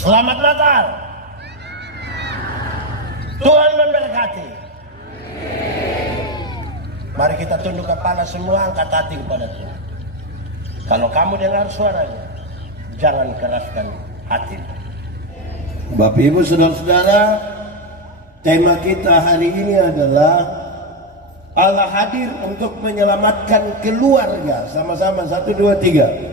Selamat Natal. Tuhan memberkati. Mari kita tunduk kepala semua, angkat hati kepada Tuhan. Kalau kamu dengar suaranya, jangan keraskan hati. Bapak Ibu Saudara-saudara, tema kita hari ini adalah Allah hadir untuk menyelamatkan keluarga. Sama-sama, 1, 2, 3.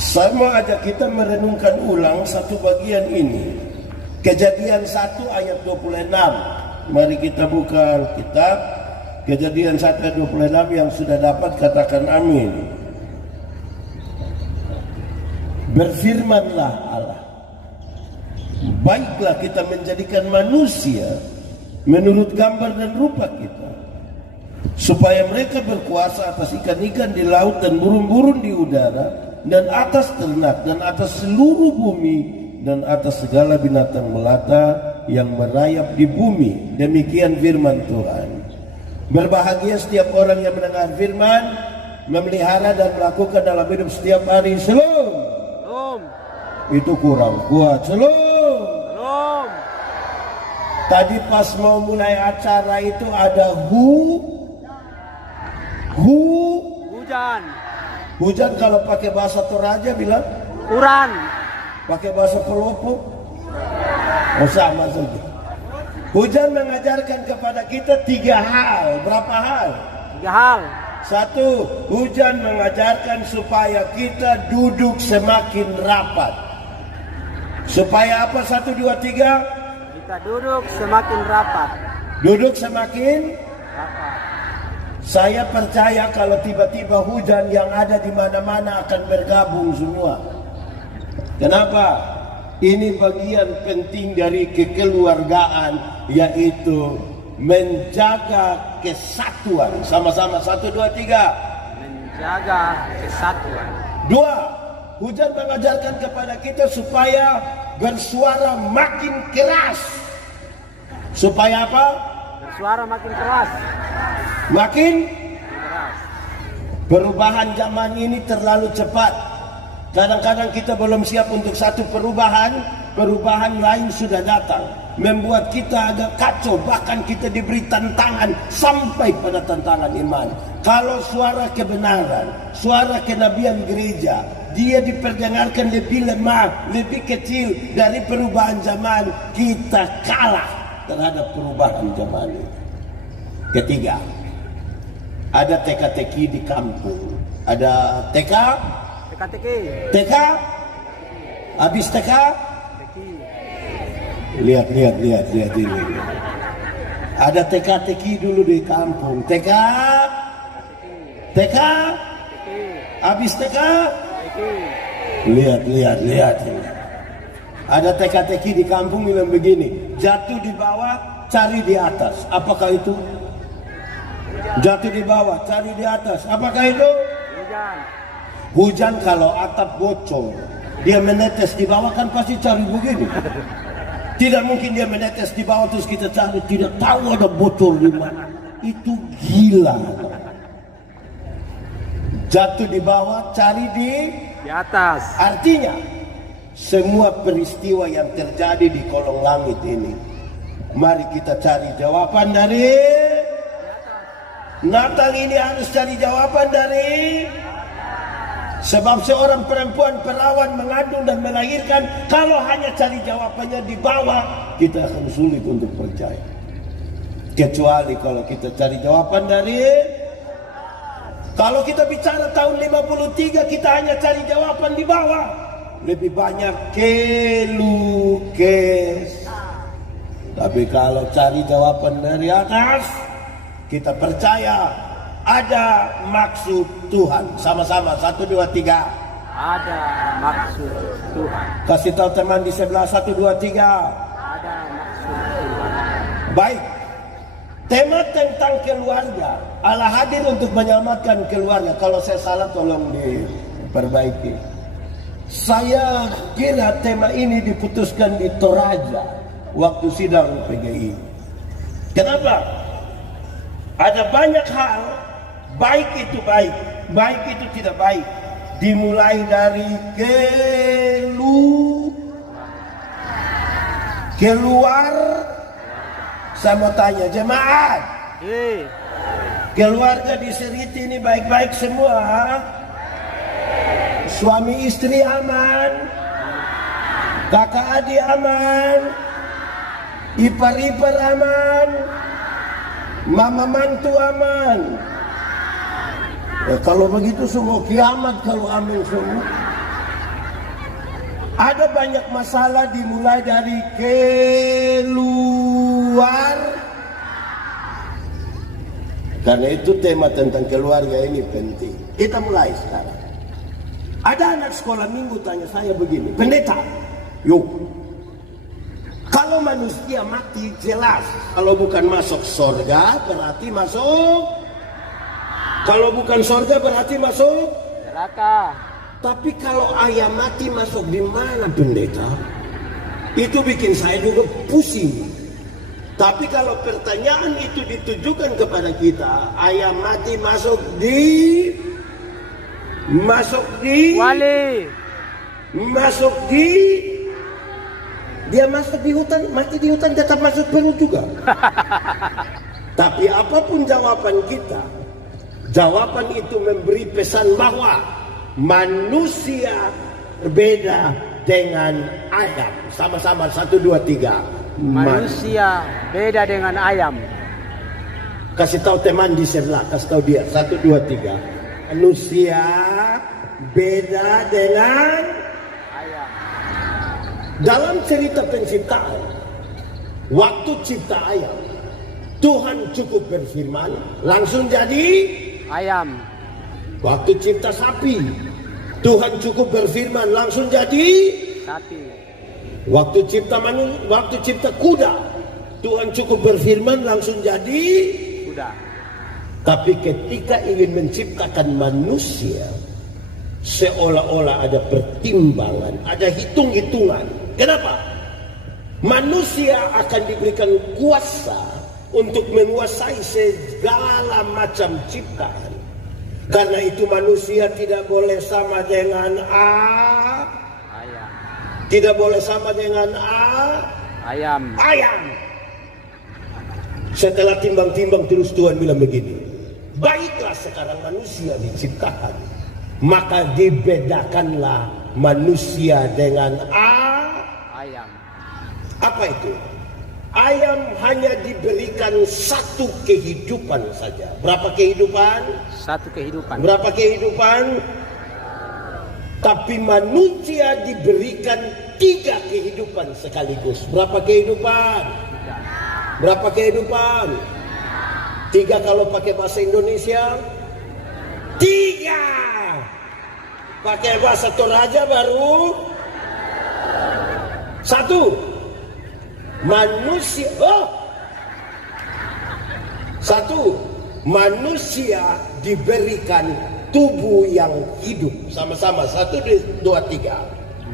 Saya mau ajak kita merenungkan ulang satu bagian ini. Kejadian 1 ayat 26. Mari kita buka Alkitab. Kejadian 1 ayat 26 yang sudah dapat katakan amin. Berfirmanlah Allah, baiklah kita menjadikan manusia menurut gambar dan rupa kita, supaya mereka berkuasa atas ikan-ikan di laut dan burung-burung di udara, dan atas ternak, dan atas seluruh bumi, dan atas segala binatang melata yang merayap di bumi. Demikian firman Tuhan. Berbahagia setiap orang yang mendengar firman, memelihara dan melakukan dalam hidup setiap hari. Shalom. Itu kurang kuat. Shalom. Tadi pas mau mulai acara itu ada hujan. Hujan kalau pakai bahasa Toraja bilang Uran. Pakai bahasa Pelopo sama saja. Hujan mengajarkan kepada kita 3 hal. Berapa hal? 3 hal. 1, hujan mengajarkan supaya kita duduk semakin rapat. Supaya apa? 1, 2, 3. Kita duduk semakin rapat. Duduk semakin Rapat. Saya percaya kalau tiba-tiba hujan, yang ada di mana-mana akan bergabung semua. Kenapa? Ini bagian penting dari kekeluargaan, yaitu menjaga kesatuan. Sama-sama, 1, 2, 3. Menjaga kesatuan. 2, hujan mengajarkan kepada kita supaya bersuara makin keras. Supaya apa? Bersuara makin keras. Makin Keras. perubahan zaman ini terlalu cepat. Kadang-kadang kita belum siap untuk satu perubahan lain sudah datang, membuat kita agak kacau. Bahkan kita diberi tantangan sampai pada tantangan iman. Kalau suara kebenaran, suara kenabian gereja, dia diperdengarkan lebih lemah, lebih kecil dari perubahan zaman, kita kalah terhadap perubahan zaman ini. Ketiga, ada teka-teki di kampung. Ada TK, habis TK, lihat ini. Ada teka-teki dulu di kampung. TK, habis TK, lihat ini. Ada teka-teki di kampung bilang begini, jatuh di bawah, cari di atas. Apakah itu? Jatuh di bawah, cari di atas. Apakah itu? Hujan kalau atap bocor, dia menetes di bawah, kan pasti cari begini. Tidak mungkin dia menetes di bawah terus kita cari, tidak tahu ada bocor di mana. Itu gila. Jatuh di bawah, cari di atas. Artinya semua peristiwa yang terjadi di kolong langit ini, mari kita cari jawaban dari Natal ini. Harus cari jawaban dari, sebab seorang perempuan perawan mengandung dan melahirkan. Kalau hanya cari jawabannya di bawah, kita akan sulit untuk percaya. Kecuali kalau kita cari jawaban dari, kalau kita bicara tahun 53, kita hanya cari jawaban di bawah, lebih banyak kelukes. Tapi kalau cari jawaban dari atas, kita percaya ada maksud Tuhan. Sama-sama, 1, 2, 3. Ada maksud Tuhan. Kasih tahu teman di sebelah, 1, 2, 3. Ada maksud Tuhan. Baik. Tema tentang keluarga. Allah hadir untuk menyelamatkan keluarga. Kalau saya salah tolong diperbaiki. Saya kira tema ini diputuskan di Toraja waktu sidang PGI. Kenapa? Ada banyak hal, baik itu baik, baik itu tidak baik. dimulai dari keluar. Saya mau tanya jemaat, keluarga di Seriti ini baik-baik semua? Suami istri aman? Kakak adik aman? Ipar-ipar aman? Mama mantu aman? Kalau begitu semua kiamat kalau amin semua. Ada banyak masalah dimulai dari keluar. Karena itu tema tentang keluarga ini penting. Kita mulai sekarang. Ada anak sekolah minggu tanya saya begini, pendeta, yuk, kalau manusia mati jelas, kalau bukan masuk surga berarti masuk, kalau bukan surga berarti masuk neraka. Tapi kalau ayam mati masuk di mana pendeta? Itu bikin saya juga pusing. Tapi kalau pertanyaan itu ditujukan kepada kita, ayam mati masuk di Wali. Dia masuk di hutan, mati di hutan tetap masuk perut juga. Tapi apapun jawaban kita, jawaban itu memberi pesan bahwa manusia berbeda dengan ayam. Sama-sama 1, 2, 3. Manusia beda dengan ayam. Kasih tahu teman di sebelah, kasih tahu dia 1, 2, 3. Manusia beda dengan Ayam. dalam cerita penciptaan. Waktu cipta ayam, Tuhan cukup berfirman, langsung jadi Ayam. Waktu cipta sapi, Tuhan cukup berfirman, langsung jadi Sapi. Waktu cipta kuda, Tuhan cukup berfirman, langsung jadi Kuda. Tapi ketika ingin menciptakan manusia, seolah-olah ada pertimbangan, ada hitung-hitungan. Kenapa? Manusia akan diberikan kuasa untuk menguasai segala macam ciptaan. Karena itu manusia tidak boleh sama dengan Ayam. Tidak boleh sama dengan Ayam. ayam. Setelah timbang-timbang terus Tuhan bilang begini, baiklah sekarang manusia diciptakan, maka dibedakanlah manusia dengan Ayam. apa itu? Ayam hanya diberikan satu kehidupan saja. Berapa kehidupan? Satu kehidupan. Berapa kehidupan? Tapi manusia diberikan 3 kehidupan sekaligus. Berapa kehidupan? Berapa kehidupan? 3 kalau pakai bahasa Indonesia? 3. Pakai bahasa Toraja baru 1. Manusia. 1. Manusia diberikan tubuh yang hidup. Sama-sama 1, 2, 3.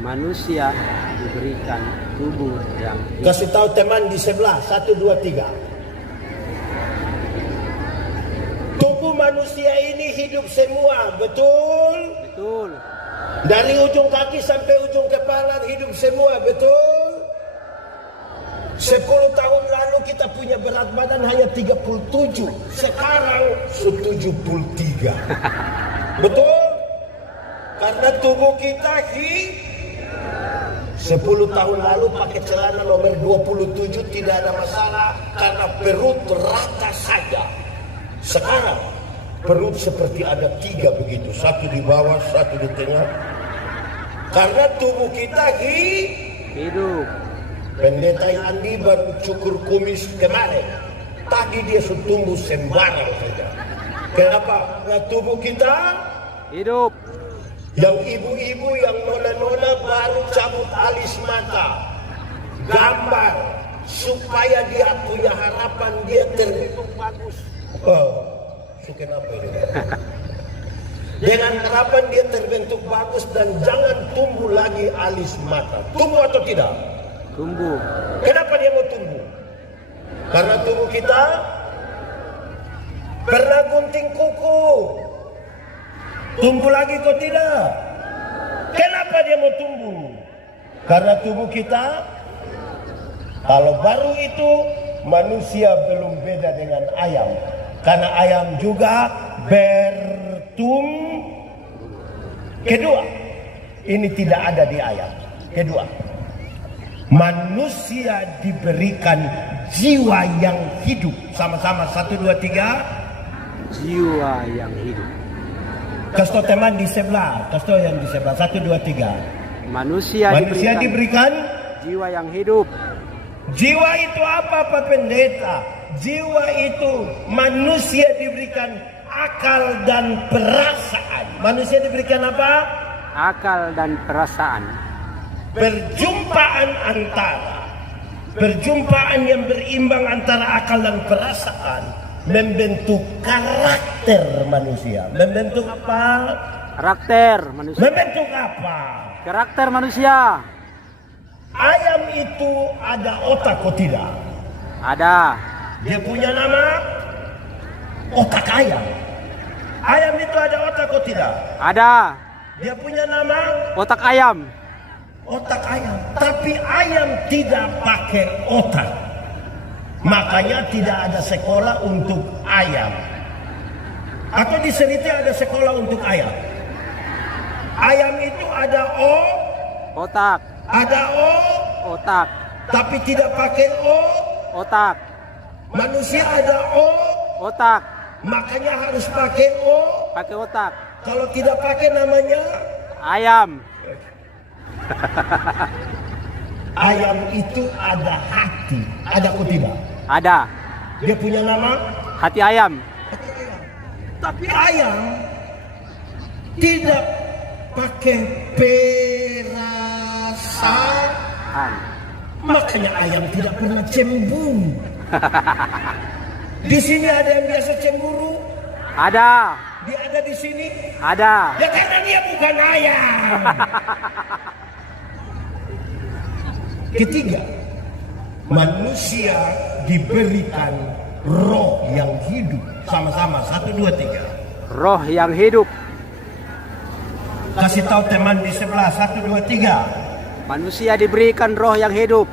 Manusia diberikan tubuh yang hidup. Kasih tahu teman di sebelah 1, 2, 3. Tubuh manusia ini hidup semua, betul? Betul. Dari ujung kaki sampai ujung kepala hidup semua, betul? 10 tahun lalu kita punya berat badan hanya 37. Sekarang 73. Betul? Karena tubuh kita 10 tahun lalu pakai celana nomor 27 tidak ada masalah karena perut rata saja. Sekarang perut seperti ada 3 begitu, 1 di bawah, 1 di tengah. Karena tubuh kita Hidup. Pendeta Andi baru cukur kumis kemarin. Tadi dia tumbuh sembarang saja. Kenapa? Karena tubuh kita Hidup. yang ibu-ibu yang nona-nona baru cabut alis mata. Gambar supaya dia punya harapan dia terbentuk bagus. Kenapa ini? Dengan harapan dia terbentuk bagus dan jangan tumbuh lagi alis mata. Tumbuh atau tidak? Tumbuh. Kenapa dia mau tumbuh? Karena tubuh kita pernah gunting kuku. Tumbuh lagi kok tidak? Kenapa dia mau tumbuh? Karena tubuh kita, kalau baru itu manusia belum beda dengan ayam. Karena ayam juga bertumbuh. Kedua, ini tidak ada di ayam. Kedua, manusia diberikan jiwa yang hidup. Sama-sama 1, 2, 3. Jiwa yang hidup. Kasih teman di sebelah. Kasih yang di sebelah. 1, 2, 3. Manusia diberikan jiwa yang hidup. Jiwa itu apa Pak Pendeta? Jiwa itu manusia diberikan akal dan perasaan. Manusia diberikan apa? Akal dan perasaan. Perjumpaan yang berimbang antara akal dan perasaan membentuk karakter manusia. Membentuk apa? Karakter manusia. Membentuk apa? Karakter manusia. Ayam itu ada otak atau tidak? Ada. Dia punya nama otak ayam. Ayam itu ada otak atau tidak? Ada. Dia punya nama Otak ayam. otak ayam. Tapi ayam tidak pakai otak. Makanya tidak ada sekolah untuk ayam. Atau di Seriti ada sekolah untuk ayam. Ayam itu ada Otak. ada Otak. tapi tidak pakai Otak. Manusia ada Otak. makanya harus pakai Pakai otak. Kalau tidak pakai namanya Ayam. ayam itu ada hati. Ada atau tidak? Ada. Dia punya nama Hati ayam. tapi ayam tidak pakai perasaan. Makanya ayam tidak pernah cemburu. Di sini ada yang biasa cemburu. Ada. Dia ada di sini. Ada. Ya karena dia bukan ayam. Ketiga, manusia diberikan roh yang hidup. Sama-sama 1, 2, 3. Roh yang hidup. Kasih tahu teman di sebelah 1, 2, 3. Manusia diberikan roh yang hidup.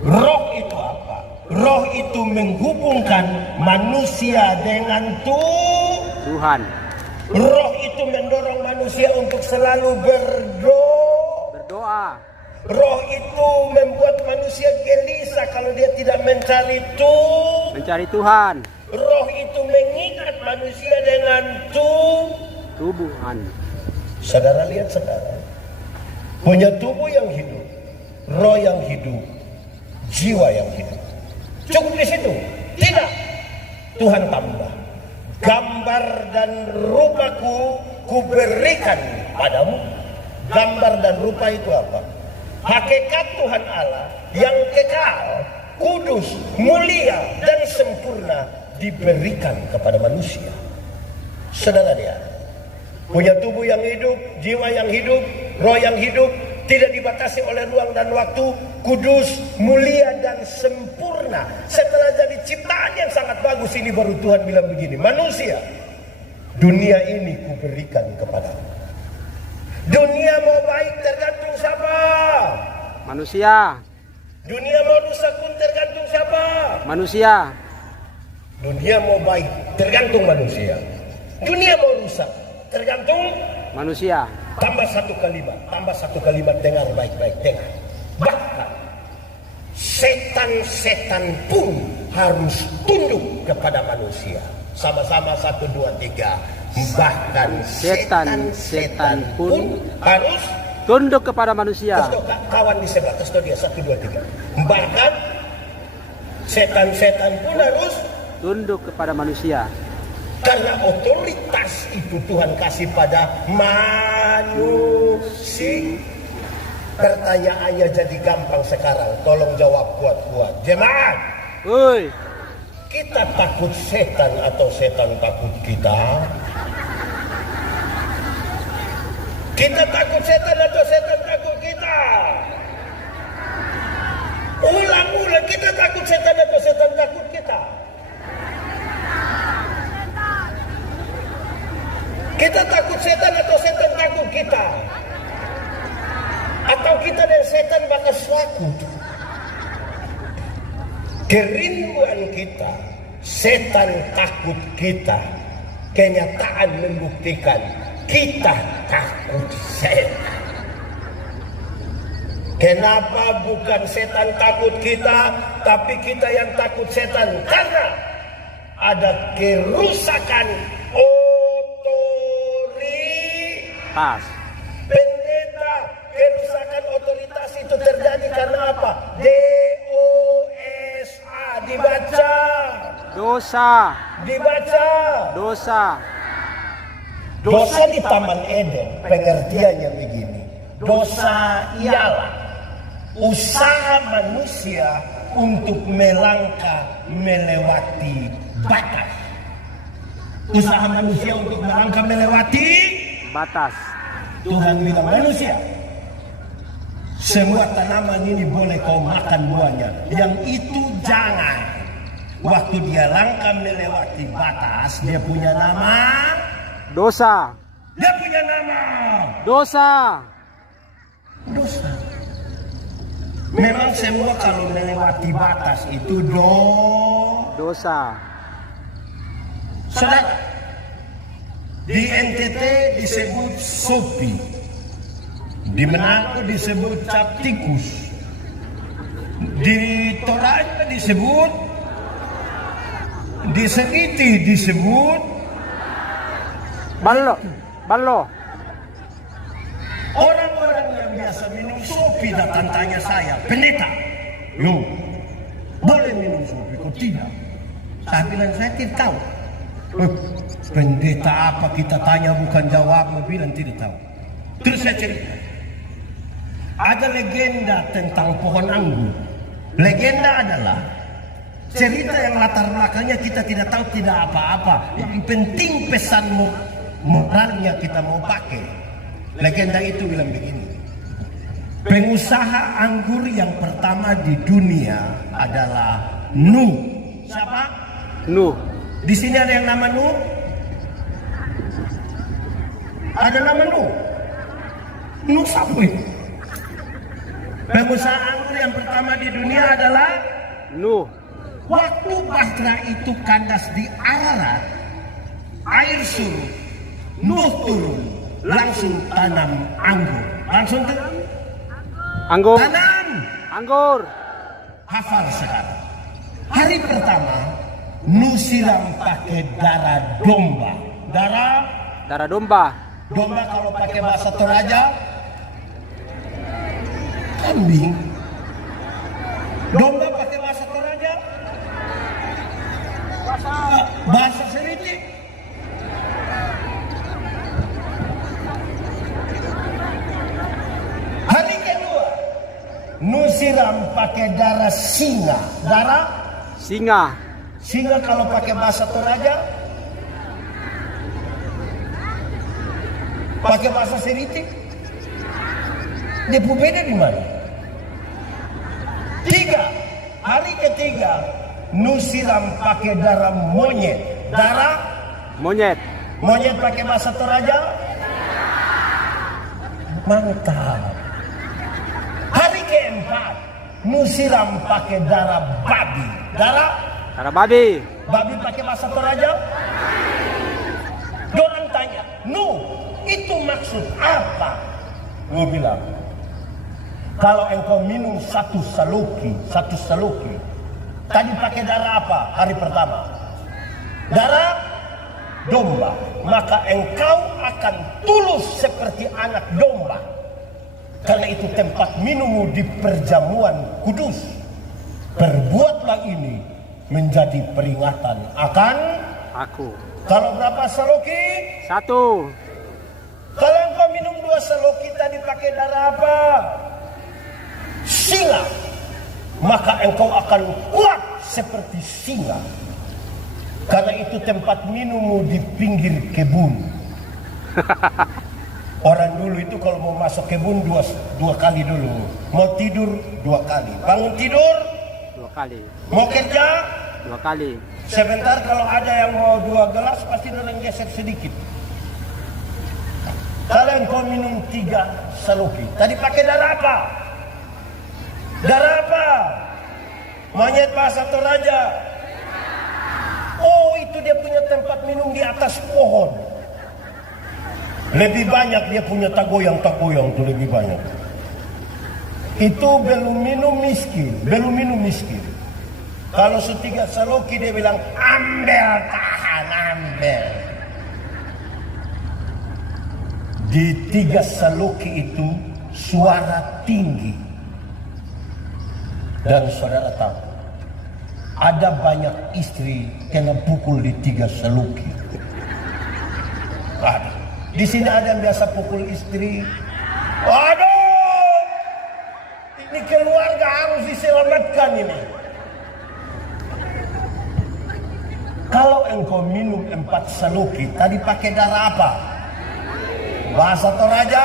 Roh itu apa? Roh itu menghubungkan manusia dengan Tuhan. Roh itu mendorong manusia untuk selalu Berdoa. Roh itu membuat manusia gelisah kalau dia tidak mencari Mencari Tuhan. Roh itu mengikat manusia dengan Tubuhan. Saudara lihat saudara. Punya tubuh yang hidup, roh yang hidup, jiwa yang hidup. Cukup di situ? Tidak. Tuhan tambah. Gambar dan rupaku kuberikan padamu. Gambar dan rupa itu apa? Hakikat Tuhan Allah yang kekal, kudus, mulia dan sempurna diberikan kepada manusia. Saudara dia punya tubuh yang hidup, jiwa yang hidup, roh yang hidup, tidak dibatasi oleh ruang dan waktu, kudus, mulia dan sempurna. Setelah jadi ciptaan yang sangat bagus ini baru Tuhan bilang begini, manusia, dunia ini kuberikan kepadamu. Dunia mau baik tergantung siapa? Manusia. Dunia mau rusak pun tergantung siapa? Manusia. Dunia mau baik tergantung manusia. Dunia mau rusak tergantung Manusia. tambah satu kalimat dengar baik-baik, dengar. Bahkan setan-setan pun harus tunduk kepada manusia. Sama-sama 1, 2, 3. Bahkan setan-setan pun harus Tunduk kepada manusia. kawan di sebelah, kasih dia 1, 2, 3. Bahkan setan-setan pun harus Tunduk kepada manusia. karena otoritas itu Tuhan kasih pada manusia. Pertanyaannya jadi gampang sekarang. Tolong jawab kuat-kuat. Jemaat, Woi. kita takut setan atau setan takut kita? Kita takut setan atau setan takut kita? Ulang-ulang, kita takut setan atau setan takut kita? Kita takut setan atau setan takut kita? Atau kita dan setan bakal takut? Kerinduan kita, setan takut kita. Kenyataan membuktikan kita takut setan. Kenapa bukan setan takut kita, tapi kita yang takut setan? Karena ada kerusakan otoritas. Pendeta, kerusakan otoritas itu terjadi karena apa? DOSA, dibaca. Dosa. Dibaca. Dosa. Dosa di Taman Eden, pengertiannya begini. Dosa ialah usaha manusia untuk melangkah melewati batas. Usaha manusia untuk melangkah melewati Batas. Tuhan bilang manusia, semua tanaman ini boleh kau makan buahnya, yang itu jangan. Waktu dia langkah melewati batas, dia punya nama. Dosa. Dia punya nama. Dosa. Dosa. Memang semua kalau melewati batas itu dosa. Saudara, di NTT disebut sopi, di Manado disebut cap tikus, di Toraja disebut, di Seriti disebut Ballo. Ballo. Orang-orang yang biasa minum sopi datang tanya saya, pendeta, yo, boleh minum sopi? Kok tidak? Saya bilang saya tidak tahu. Pendeta apa kita tanya bukan jawab, bilang tidak tahu. Terus saya cerita. Ada legenda tentang pohon anggur. Legenda adalah cerita yang latar belakangnya kita tidak tahu, tidak apa-apa. Yang penting pesan moralnya kita mau pakai. Legenda itu bilang begini. Pengusaha anggur yang pertama di dunia adalah Nuh. Siapa? Nuh. Di sini ada yang nama Nuh? Ada nama Nuh? Nuh siapa itu? Pengusaha anggur yang pertama di dunia adalah Nuh. waktu Bahtera itu kandas di Ararat, air surut, Nuh turun, langsung tanam anggur. Langsung Anggur. tanam. Anggur. Hafal sekarang. Hari pertama, Nuh siram pakai darah domba. Darah domba. Domba kalau pakai bahasa Toraja, kambing. Domba pakai bahasa Toraja, bahasa Seriti. Hari kedua, Nuh siram pakai darah singa. Darah Singa. singa kalau pakai bahasa Toraja, pakai bahasa Seriti. Dia beda di mana? Hari ketiga, Nuh siram pakai darah monyet. Darah Monyet. monyet pakai bahasa Toraja. Mantap. Hari keempat, Nuh siram pakai darah babi. Darah babi. Babi pakai bahasa Toraja. Dorang tanya, Nuh, itu maksud apa? Nuh bilang, kalau engkau minum satu saluki, tadi pakai darah apa hari pertama? Darah domba. Maka engkau akan tulus seperti anak domba. Karena itu tempat minummu di perjamuan kudus. Perbuatlah ini menjadi peringatan akan Aku. Kalau berapa saluki? 1. Kalau engkau minum 2 saluki tadi pakai darah apa? Singa. Maka engkau akan kuat seperti singa. Karena itu tempat minummu di pinggir kebun. Orang dulu itu kalau mau masuk kebun dua kali dulu. Mau tidur 2 kali. Bangun tidur 2 kali. mau kerja 2 kali. sebentar, kalau ada yang mau 2 gelas pasti orang geser sedikit. kau minum 3 saloki, tadi pakai darah apa? Darah apa? Monyet bahasa Toraja. Oh, itu dia punya tempat minum di atas pohon. Lebih banyak dia punya tagoyang-tagoyang itu lebih banyak. Itu belum minum miskin, belum minum miskin. Kalau setiga saloki dia bilang ambil, tahan, ambil. Di 3 saloki itu suara tinggi. Dan saudara tahu, ada banyak istri kena pukul di 3 saloki. Ada. Di sini ada yang biasa pukul istri. Waduh, ini keluarga harus diselamatkan ini. Kalau engkau minum 4 saloki, tadi pakai darah apa? Bahasa Toraja.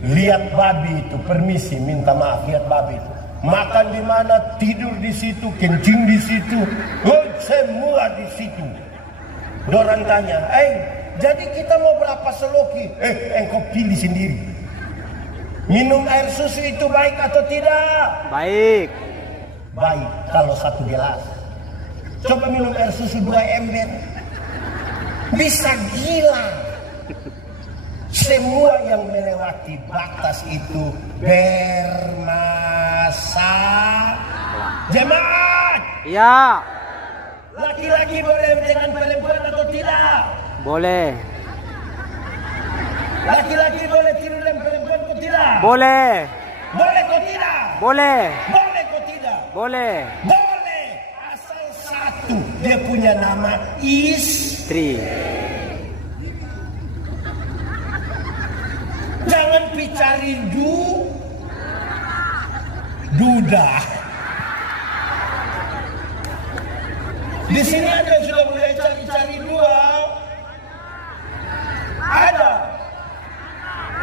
Lihat babi itu, permisi, minta maaf, lihat babi itu. Makan di mana, tidur di situ, kencing di situ, semua di situ. Dorang tanya, jadi kita mau berapa saloki? Engkau pilih sendiri. Minum air susu itu baik atau tidak? Baik. Baik kalau 1 gelas. Coba minum air susu 2 ember. Bisa gila. Semua yang melewati batas itu bermasalah. Jemaat. Iya. Laki-laki boleh dengan perempuan atau tidak? Boleh. Laki-laki boleh tidur dengan perempuan atau tidak? Boleh. Boleh atau tidak? Boleh. Boleh atau tidak? Boleh. Boleh. Asal satu, dia punya nama istri. Jangan cari duda. Di sini ada yang sudah mulai cari-cari dua. Ada.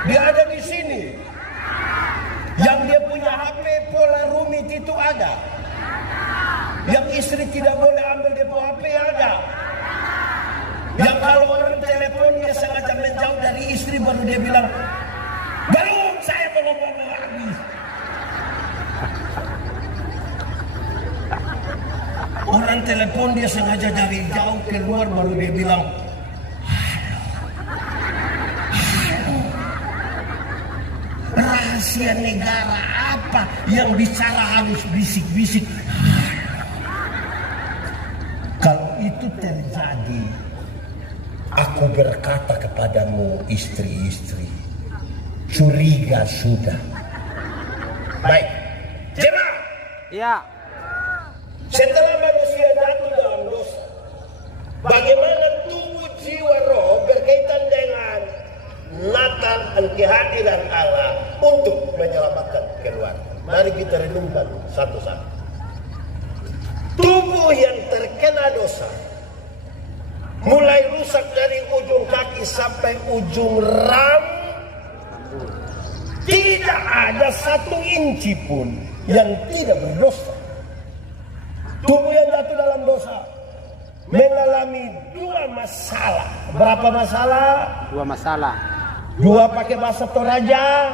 Dia ada di sini. Yang dia punya HP pola rumit itu ada. Yang istri tidak boleh ambil dia punya HP ada. Yang kalau orang telepon dia sengaja menjauh dari istri baru dia bilang, belum, saya belum ngomong habis. Orang telepon dia sengaja dari jauh keluar baru dia bilang, rahasia negara apa yang bicara harus bisik-bisik. Kalau itu terjadi, aku berkata kepadamu istri-istri, curiga sudah. Baik, jemaah. Iya. Setelah manusia jatuh dalam dosa, bagaimana tubuh jiwa roh berkaitan dengan Natal dan kehadiran Allah untuk menyelamatkan keluarga. Mari kita renungkan satu-satu. Tubuh yang terkena dosa mulai rusak dari ujung kaki sampai ujung rambut. Tidak ada 1 inci pun yang tidak berdosa. Tubuh yang jatuh dalam dosa mengalami 2 masalah. Berapa masalah? 2 masalah. 2 pakai bahasa Toraja.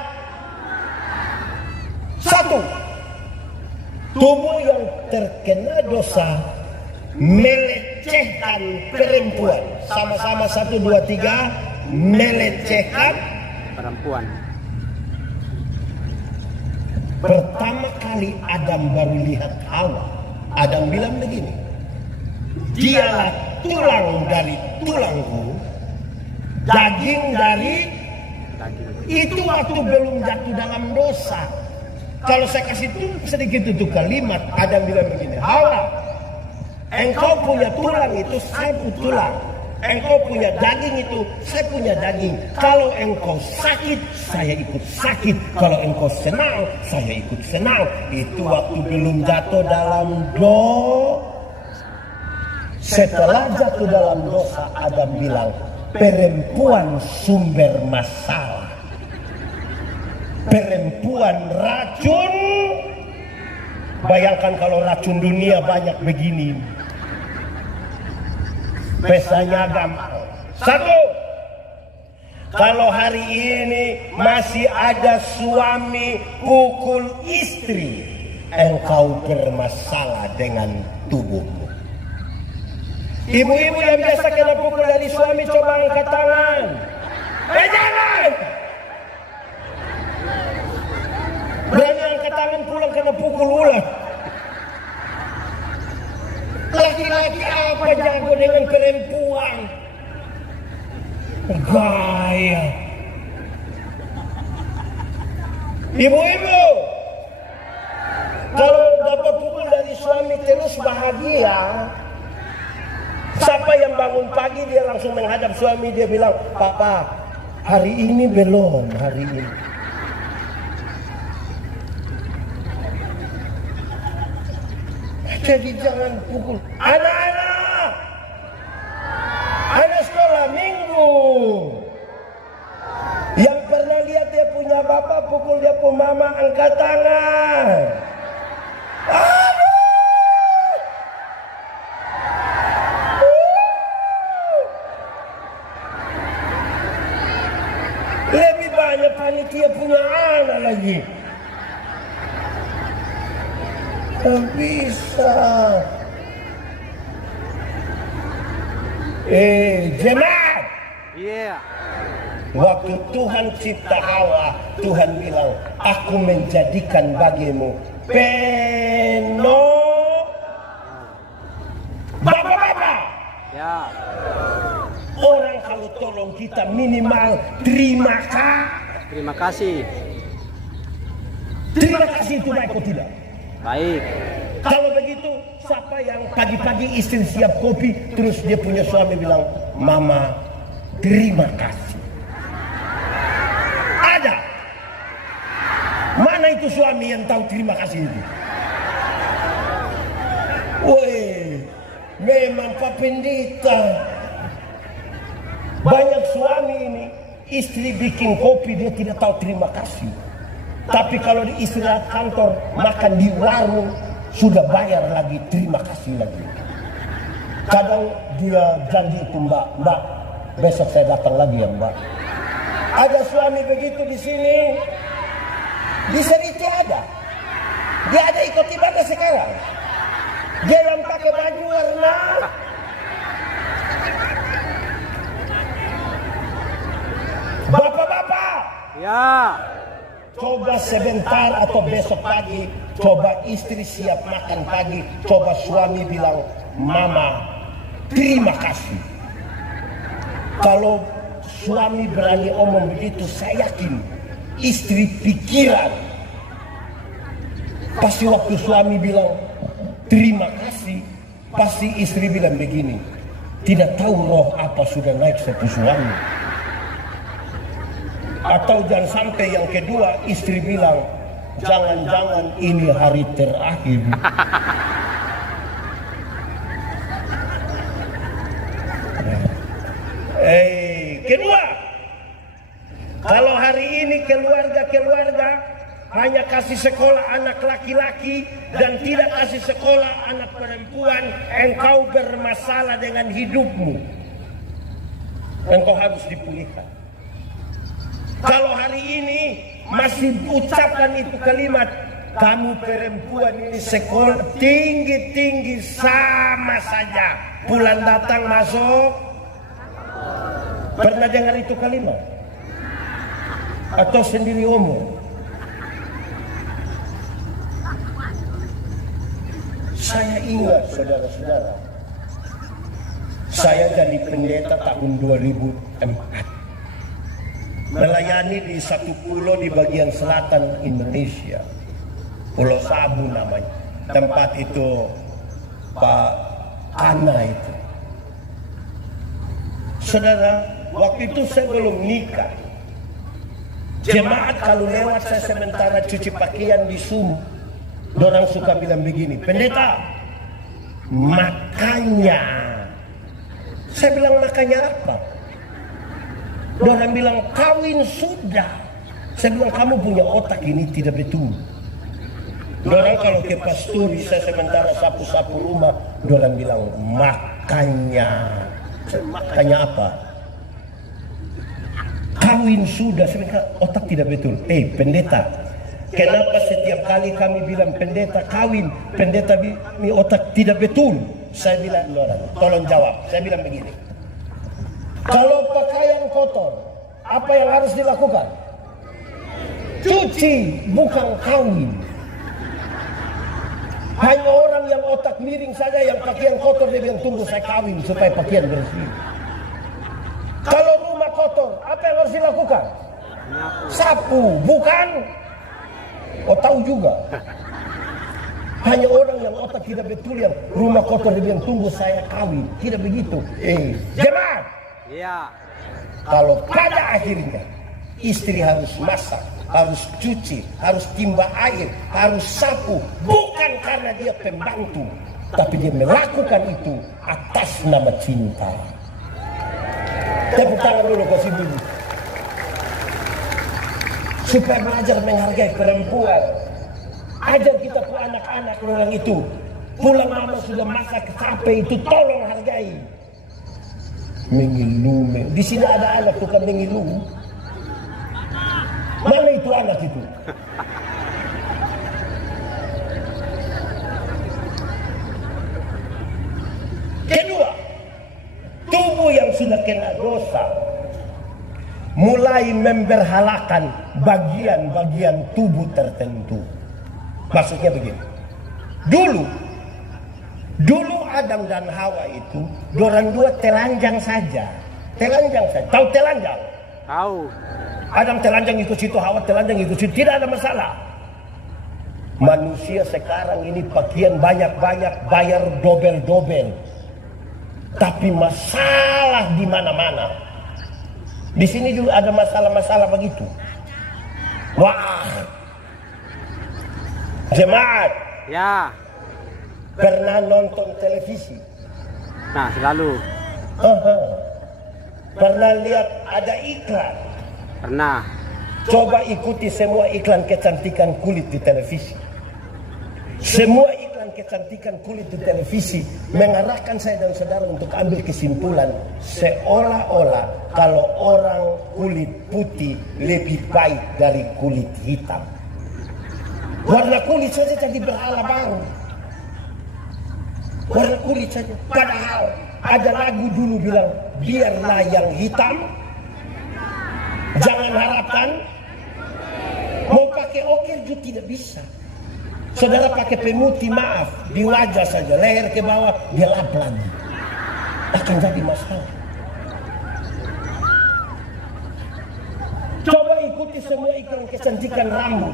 1. Tubuh yang terkena dosa melecehkan perempuan. Sama-sama 1, 2, 3. Melecehkan Perempuan. Pertama kali Adam baru lihat Hawa, Adam bilang begini, dialah tulang dari tulangku, daging dari itu waktu belum jatuh dalam dosa. Kalau saya kasih sedikit itu kalimat, Adam bilang begini, Hawa, engkau punya tulang itu, saya punya tulang. Engkau punya daging itu, saya punya daging. Kalau engkau sakit, saya ikut sakit. Kalau engkau senang, saya ikut senang. Itu waktu belum jatuh dalam dosa. Setelah jatuh dalam dosa, Adam bilang, perempuan sumber masalah. Perempuan racun. Bayangkan kalau racun dunia banyak begini. Pesanya gampang. 1. Kalau hari ini masih ada suami pukul istri, engkau bermasalah dengan tubuhmu. Ibu-ibu yang biasa kena pukul dari suami, coba angkat tangan. Jangan! Berani angkat tangan, pulang kena pukul ulang. Laki-laki apa jago dengan perempuan? Gaya. Ibu-ibu, kalau dapat pukul dari suami terus bahagia. Siapa yang bangun pagi dia langsung menghadap suami, dia bilang, "Papa, hari ini belum, hari ini." Jadi jangan pukul. Anak-anak, anak sekolah minggu yang pernah lihat dia punya bapak pukul dia punya mama, angkat tangan. Lebih banyak panitia punya anak lagi. Tak bisa. Jemaat. Iya. Waktu Tuhan cipta Hawa, Tuhan bilang, aku menjadikan bagimu bapak-bapak. Ya. Orang kalau tolong kita minimal terima kasih. Terima kasih. Terima kasih itu baik atau tidak? Baik. Kalau begitu, siapa yang pagi-pagi istri siap kopi, terus dia punya suami bilang, "Mama, terima kasih." Ada? Mana itu suami yang tahu terima kasih itu? Woi, memang Pak Pendeta. Banyak suami ini, istri bikin kopi dia tidak tahu terima kasih. Tapi kalau di istirahat kantor, makan di warung, sudah bayar lagi, terima kasih lagi. Kadang dia janji itu, Mbak, besok saya datang lagi ya Mbak. Ada suami begitu di sini, di Seriti ada. Dia ada ikut ibadah sekarang. Dia yang pakai baju warna. Bapak-bapak. Ya. Coba sebentar atau besok pagi, coba istri siap makan pagi, coba suami bilang, "Mama, terima kasih." Kalau suami berani omong begitu, saya yakin istri pikiran. Pasti waktu suami bilang, "Terima kasih," pasti istri bilang begini, "Tidak tahu roh apa sudah naik satu suami." Atau jangan sampai yang kedua istri bilang, "Jangan-jangan ini hari terakhir." Kedua, kalau hari ini keluarga hanya kasih sekolah anak laki-laki dan tidak kasih sekolah anak perempuan, engkau bermasalah dengan hidupmu. Engkau harus dipulihkan. Kalau hari ini masih ucapkan itu kalimat, kamu perempuan ini sekolah tinggi-tinggi sama saja, bulan datang masuk. Pernah dengar itu kalimat? Atau sendiri omong? Saya ingat saudara-saudara, saya jadi pendeta tahun 2004. Melayani di satu pulau di bagian selatan Indonesia, Pulau Sabu namanya. Tempat itu Pak Ana itu. Saudara, waktu itu saya belum nikah. Jemaat kalau lewat saya sementara cuci pakaian di sumur, dorang suka bilang begini, "Pendeta, makanya." Saya bilang, "Makanya apa?" Dorang bilang, "Kawin sudah." Saya bilang, "Kamu punya otak ini tidak betul." Dorang kalau ke pasturi, saya sementara sapu-sapu rumah, dorang bilang, "Makanya." Makanya apa? Kawin sudah, sebenarnya otak tidak betul. Pendeta, kenapa setiap kali kami bilang pendeta kawin, pendeta ini otak tidak betul? Saya bilang, tolong jawab. Saya bilang begini, kalau pakaian kotor, apa yang harus dilakukan? Cuci, bukan kawin. Hanya orang yang otak miring saja yang pakaian kotor dia bilang tunggu saya kawin supaya pakaian bersih. Kalau rumah kotor, apa yang harus dilakukan? Sapu, bukan? Oh tahu juga. Hanya orang yang otak tidak betul yang rumah kotor dia bilang tunggu saya kawin. Tidak begitu. Jemaat. Iya. Kalau pada akhirnya istri harus masak, harus cuci, harus timba air, harus sapu, bukan karena dia pembantu, tapi dia melakukan itu atas nama cinta. Tepuk tangan dulu kasih dulu. Supaya belajar menghargai perempuan. Ajar kita ke anak-anak orang itu. Pulang mama sudah masak capek itu tolong hargai. Mengilu. Di sini ada anak tukang mengilu. Mana itu anak itu? Kedua, tubuh yang sudah kena dosa mulai memberhalakan bagian-bagian tubuh tertentu. Maksudnya begini. Dulu Adam dan Hawa itu dorang dua telanjang saja. Telanjang saja. Tahu telanjang? Tahu. Adam telanjang ikut situ, Hawa telanjang ikut situ, tidak ada masalah. Manusia sekarang ini pakaian banyak-banyak, bayar dobel-dobel. Tapi masalah di mana-mana. Di sini juga ada masalah-masalah begitu. Wah. Jemaat. Ya. Pernah nonton televisi? Nah, selalu. Pernah lihat ada iklan? Pernah. Coba ikuti semua iklan kecantikan kulit di televisi. Semua iklan kecantikan kulit di televisi mengarahkan saya dan saudara untuk ambil kesimpulan seolah-olah kalau orang kulit putih lebih baik dari kulit hitam. Warna kulit saja jadi berhala baru. Warna kulit saja. Padahal ada lagu dulu bilang biarlah yang hitam. Jangan harapkan mau pakai oker juga tidak bisa. Saudara pakai pemutih maaf di wajah saja, leher ke bawah dia lap lagi, akan jadi masalah. Coba ikuti semua iklan kecantikan rambut.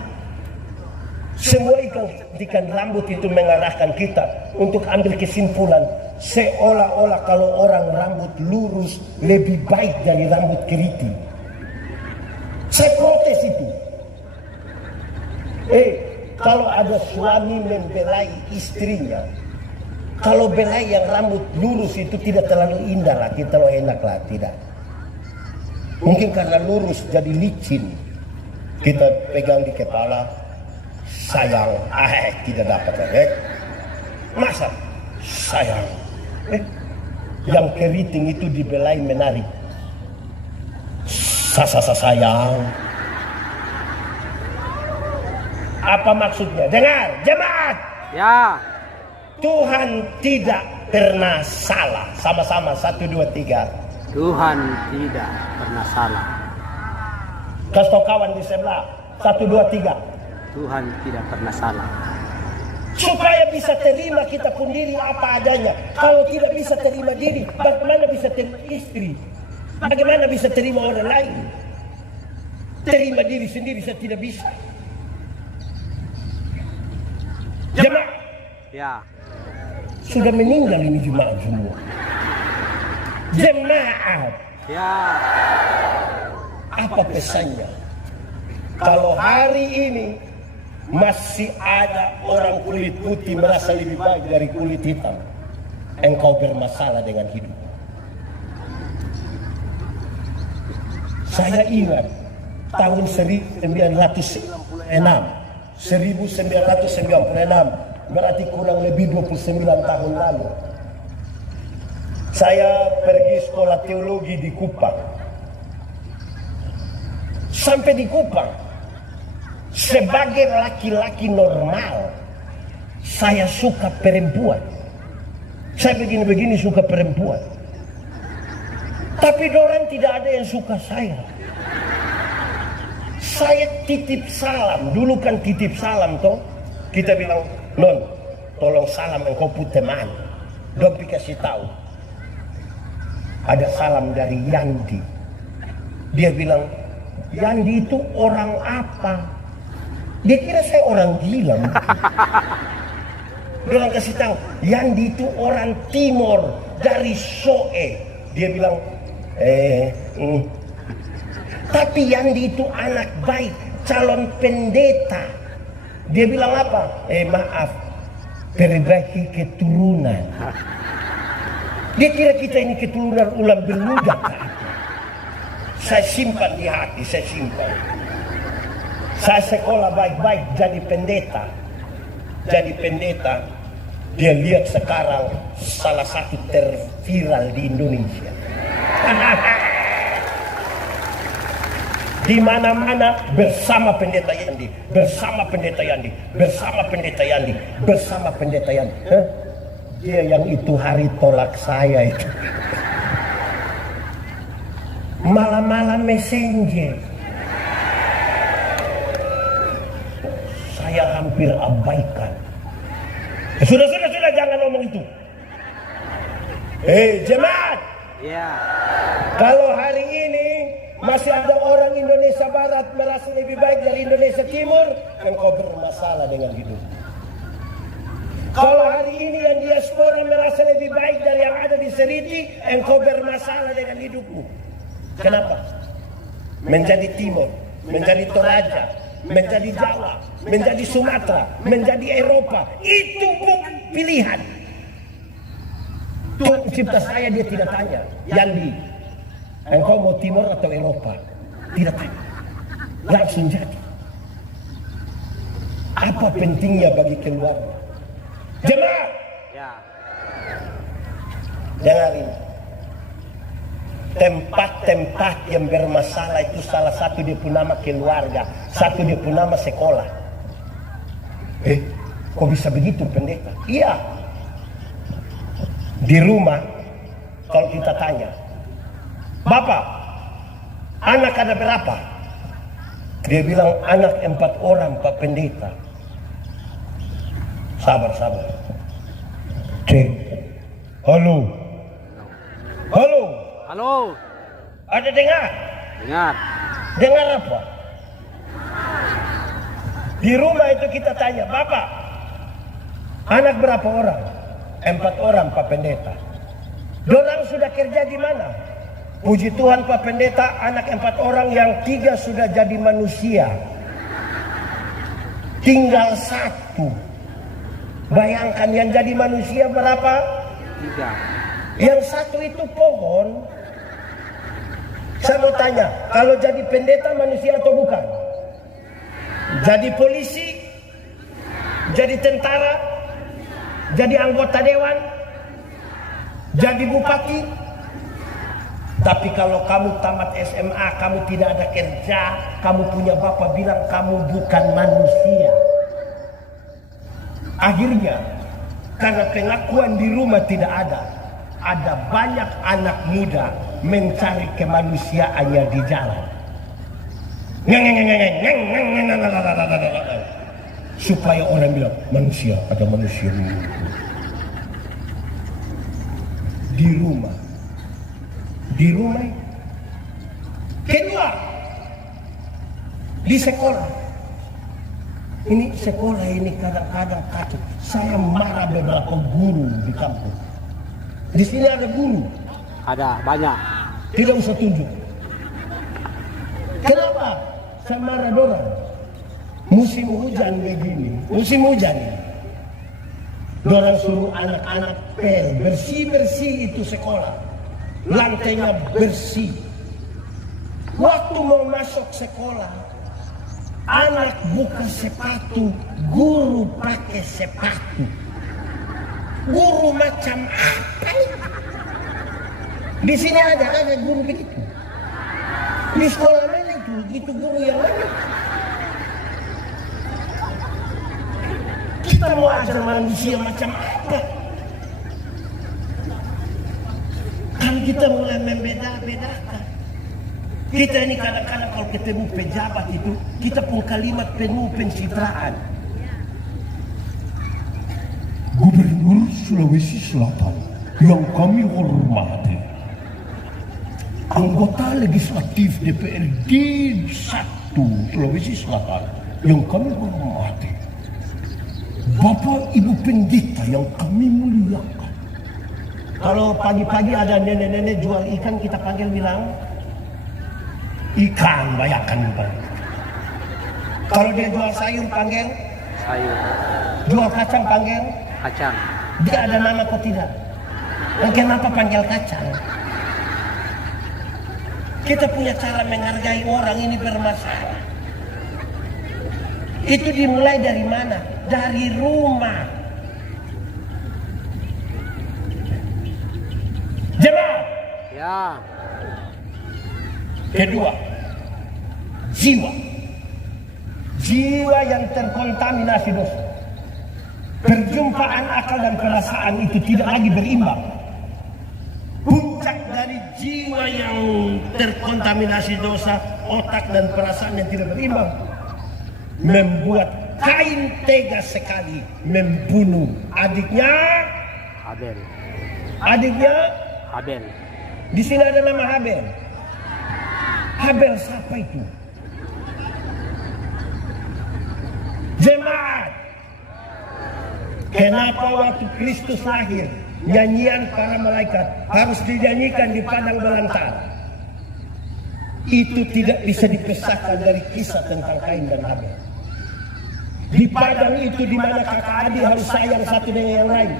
Semua iklan kecantikan rambut itu mengarahkan kita untuk ambil kesimpulan seolah-olah kalau orang rambut lurus lebih baik dari rambut keriting. Saya protes itu. Kalau ada suami membelai istrinya, kalau belai yang rambut lurus itu tidak terlalu indah lah, kita lo enak lah, tidak. Mungkin karena lurus jadi licin, kita pegang di kepala, sayang, tidak dapat masa sayang, yang keriting itu dibelai menarik, sayang. Apa maksudnya? Dengar, jemaat. Ya. Tuhan tidak pernah salah. Sama-sama 1, 2, 3. Tuhan tidak pernah salah. Kasih tau kawan di sebelah. 1, 2, 3. Tuhan tidak pernah salah. Supaya bisa terima kita pun diri apa adanya. Kalau tidak bisa terima diri, bagaimana bisa terima istri? Bagaimana bisa terima orang lain? Terima diri sendiri saya tidak bisa. Jemaat. Ya. Sudah meninggal ini jemaat semua. Jemaat. Ya. Apa pesannya? Kalau hari ini masih ada orang kulit putih merasa lebih baik dari kulit hitam, engkau bermasalah dengan hidup. Saya ingat tahun 1996, berarti kurang lebih 29 tahun lalu. Saya pergi sekolah teologi di Kupang. Sampai di Kupang. Sebagai laki-laki normal, saya suka perempuan. Saya begini-begini suka perempuan. Tapi dorang tidak ada yang suka saya. Saya titip salam. Dulu kan titip salam toh. Kita bilang, non, tolong salam engkau pu teman. Dong kasih tahu. Ada salam dari Yandi. Dia bilang, Yandi itu orang apa? Dia kira saya orang gila. Dia orang kasih tahu, Yandi itu orang Timor dari Soe. Dia bilang, tapi Yandi itu anak baik, calon pendeta. Dia bilang apa? Maaf, perbaiki keturunan. Dia kira kita ini keturunan ulam berludak. Saya simpan di hati, saya simpan. Saya sekolah baik-baik jadi pendeta. Jadi pendeta. Dia lihat sekarang salah satu terviral di Indonesia. Di mana-mana bersama pendeta Yandi, bersama pendeta Yandi, bersama pendeta Yandi, bersama pendeta Yandi. Dia yang itu hari tolak saya itu. Malam-malam messenger. Saya hampir abaikan. Sudah, jangan ngomong itu. Jemaat. Ya. Kalau hari ini masih ada orang Indonesia Barat merasa lebih baik dari Indonesia Timur, engkau bermasalah dengan hidup. Kalau hari ini yang diaspora merasa lebih baik dari yang ada di Seriti, engkau bermasalah dengan hidupmu. Kenapa? Menjadi Timur, menjadi Toraja, menjadi Jawa, menjadi Sumatera, menjadi Eropa, itu bukan pilihan. Tuhan cipta saya, dia tidak tanya, Yandi, engkau mau Timur atau Eropa? Tidak tanya, langsung jadi. Apa pentingnya bagi keluarga? Jemaat, Ya. dengarin. Tempat-tempat yang bermasalah itu salah satu dia pun nama keluarga, satu dia pun nama sekolah. Kok bisa begitu pendeta? Iya. Di rumah, kalau kita tanya, Bapak, anak ada berapa? Dia bilang anak 4 orang Pak Pendeta. Sabar. Cek. Halo. Halo. Ada dengar? Dengar. Dengar apa? Di rumah itu kita tanya, Bapak, anak berapa orang? 4 orang Pak Pendeta. Dorang sudah kerja di mana? Puji Tuhan Pak Pendeta, anak 4 orang yang 3 sudah jadi manusia. Tinggal 1. Bayangkan yang jadi manusia berapa? 3. Yang 1 itu pohon. Saya mau tanya, kalau jadi pendeta manusia atau bukan? Jadi polisi? Jadi tentara? Jadi anggota dewan? Jadi bupati? Tapi kalau kamu tamat SMA, kamu tidak ada kerja, kamu punya bapak bilang kamu bukan manusia. Akhirnya, karena pengakuan di rumah tidak ada banyak anak muda mencari kemanusiaannya di jalan. Supaya orang bilang, manusia, ada manusia di rumah. Kedua, di sekolah. Ini sekolah ini kadang-kadang kacau. Saya marah beberapa guru di kampung. Di sini ada guru. Ada banyak. Tidak usah tunjuk. Kenapa? Saya marah dorang. Musim hujan begini. Musim hujan. Dorang suruh anak-anak bersih-bersih itu sekolah. Lantainya bersih. Waktu mau masuk sekolah, anak buka sepatu, guru pakai sepatu. Guru macam apa itu? Di sini ada guru begitu. Di sekolah mana itu? itu guru yang lain. Kita mau ajar manusia macam apa? Kalau kita mulai membeda-bedakan. Kita ini kadang-kadang kalau ketemu pejabat itu, kita pun kalimat penuh pencitraan. Gubernur Sulawesi Selatan yang kami hormati, anggota legislatif DPRD 1 Sulawesi Selatan yang kami hormati, Bapak Ibu Pendeta yang kami muliakan. Kalau pagi-pagi ada nenek-nenek jual ikan, kita panggil bilang, ikan bayarkan Pak. Kalau dia jual sayur panggil, sayur, jual kacang panggil, kacang. dia ada nama kok tidak? Dan kenapa panggil kacang? Kita punya cara menghargai orang ini bermasalah. Itu dimulai dari mana? Dari rumah. Jemaah. Ya. Kedua, jiwa. Jiwa yang terkontaminasi dosa. Perjumpaan akal dan perasaan itu tidak lagi berimbang. Puncak dari jiwa yang terkontaminasi dosa, otak dan perasaan yang tidak berimbang, membuat Kain tega sekali membunuh adiknya Habel. Adiknya Habel. di sini ada nama Habel. Habel siapa itu? Jemaat. Kenapa waktu Kristus lahir, nyanyian para malaikat harus dinyanyikan di padang belantara? Itu tidak bisa dipisahkan dari kisah tentang Kain dan Habel. Di padang itu di mana kakak adik harus sayang satu dengan yang lain.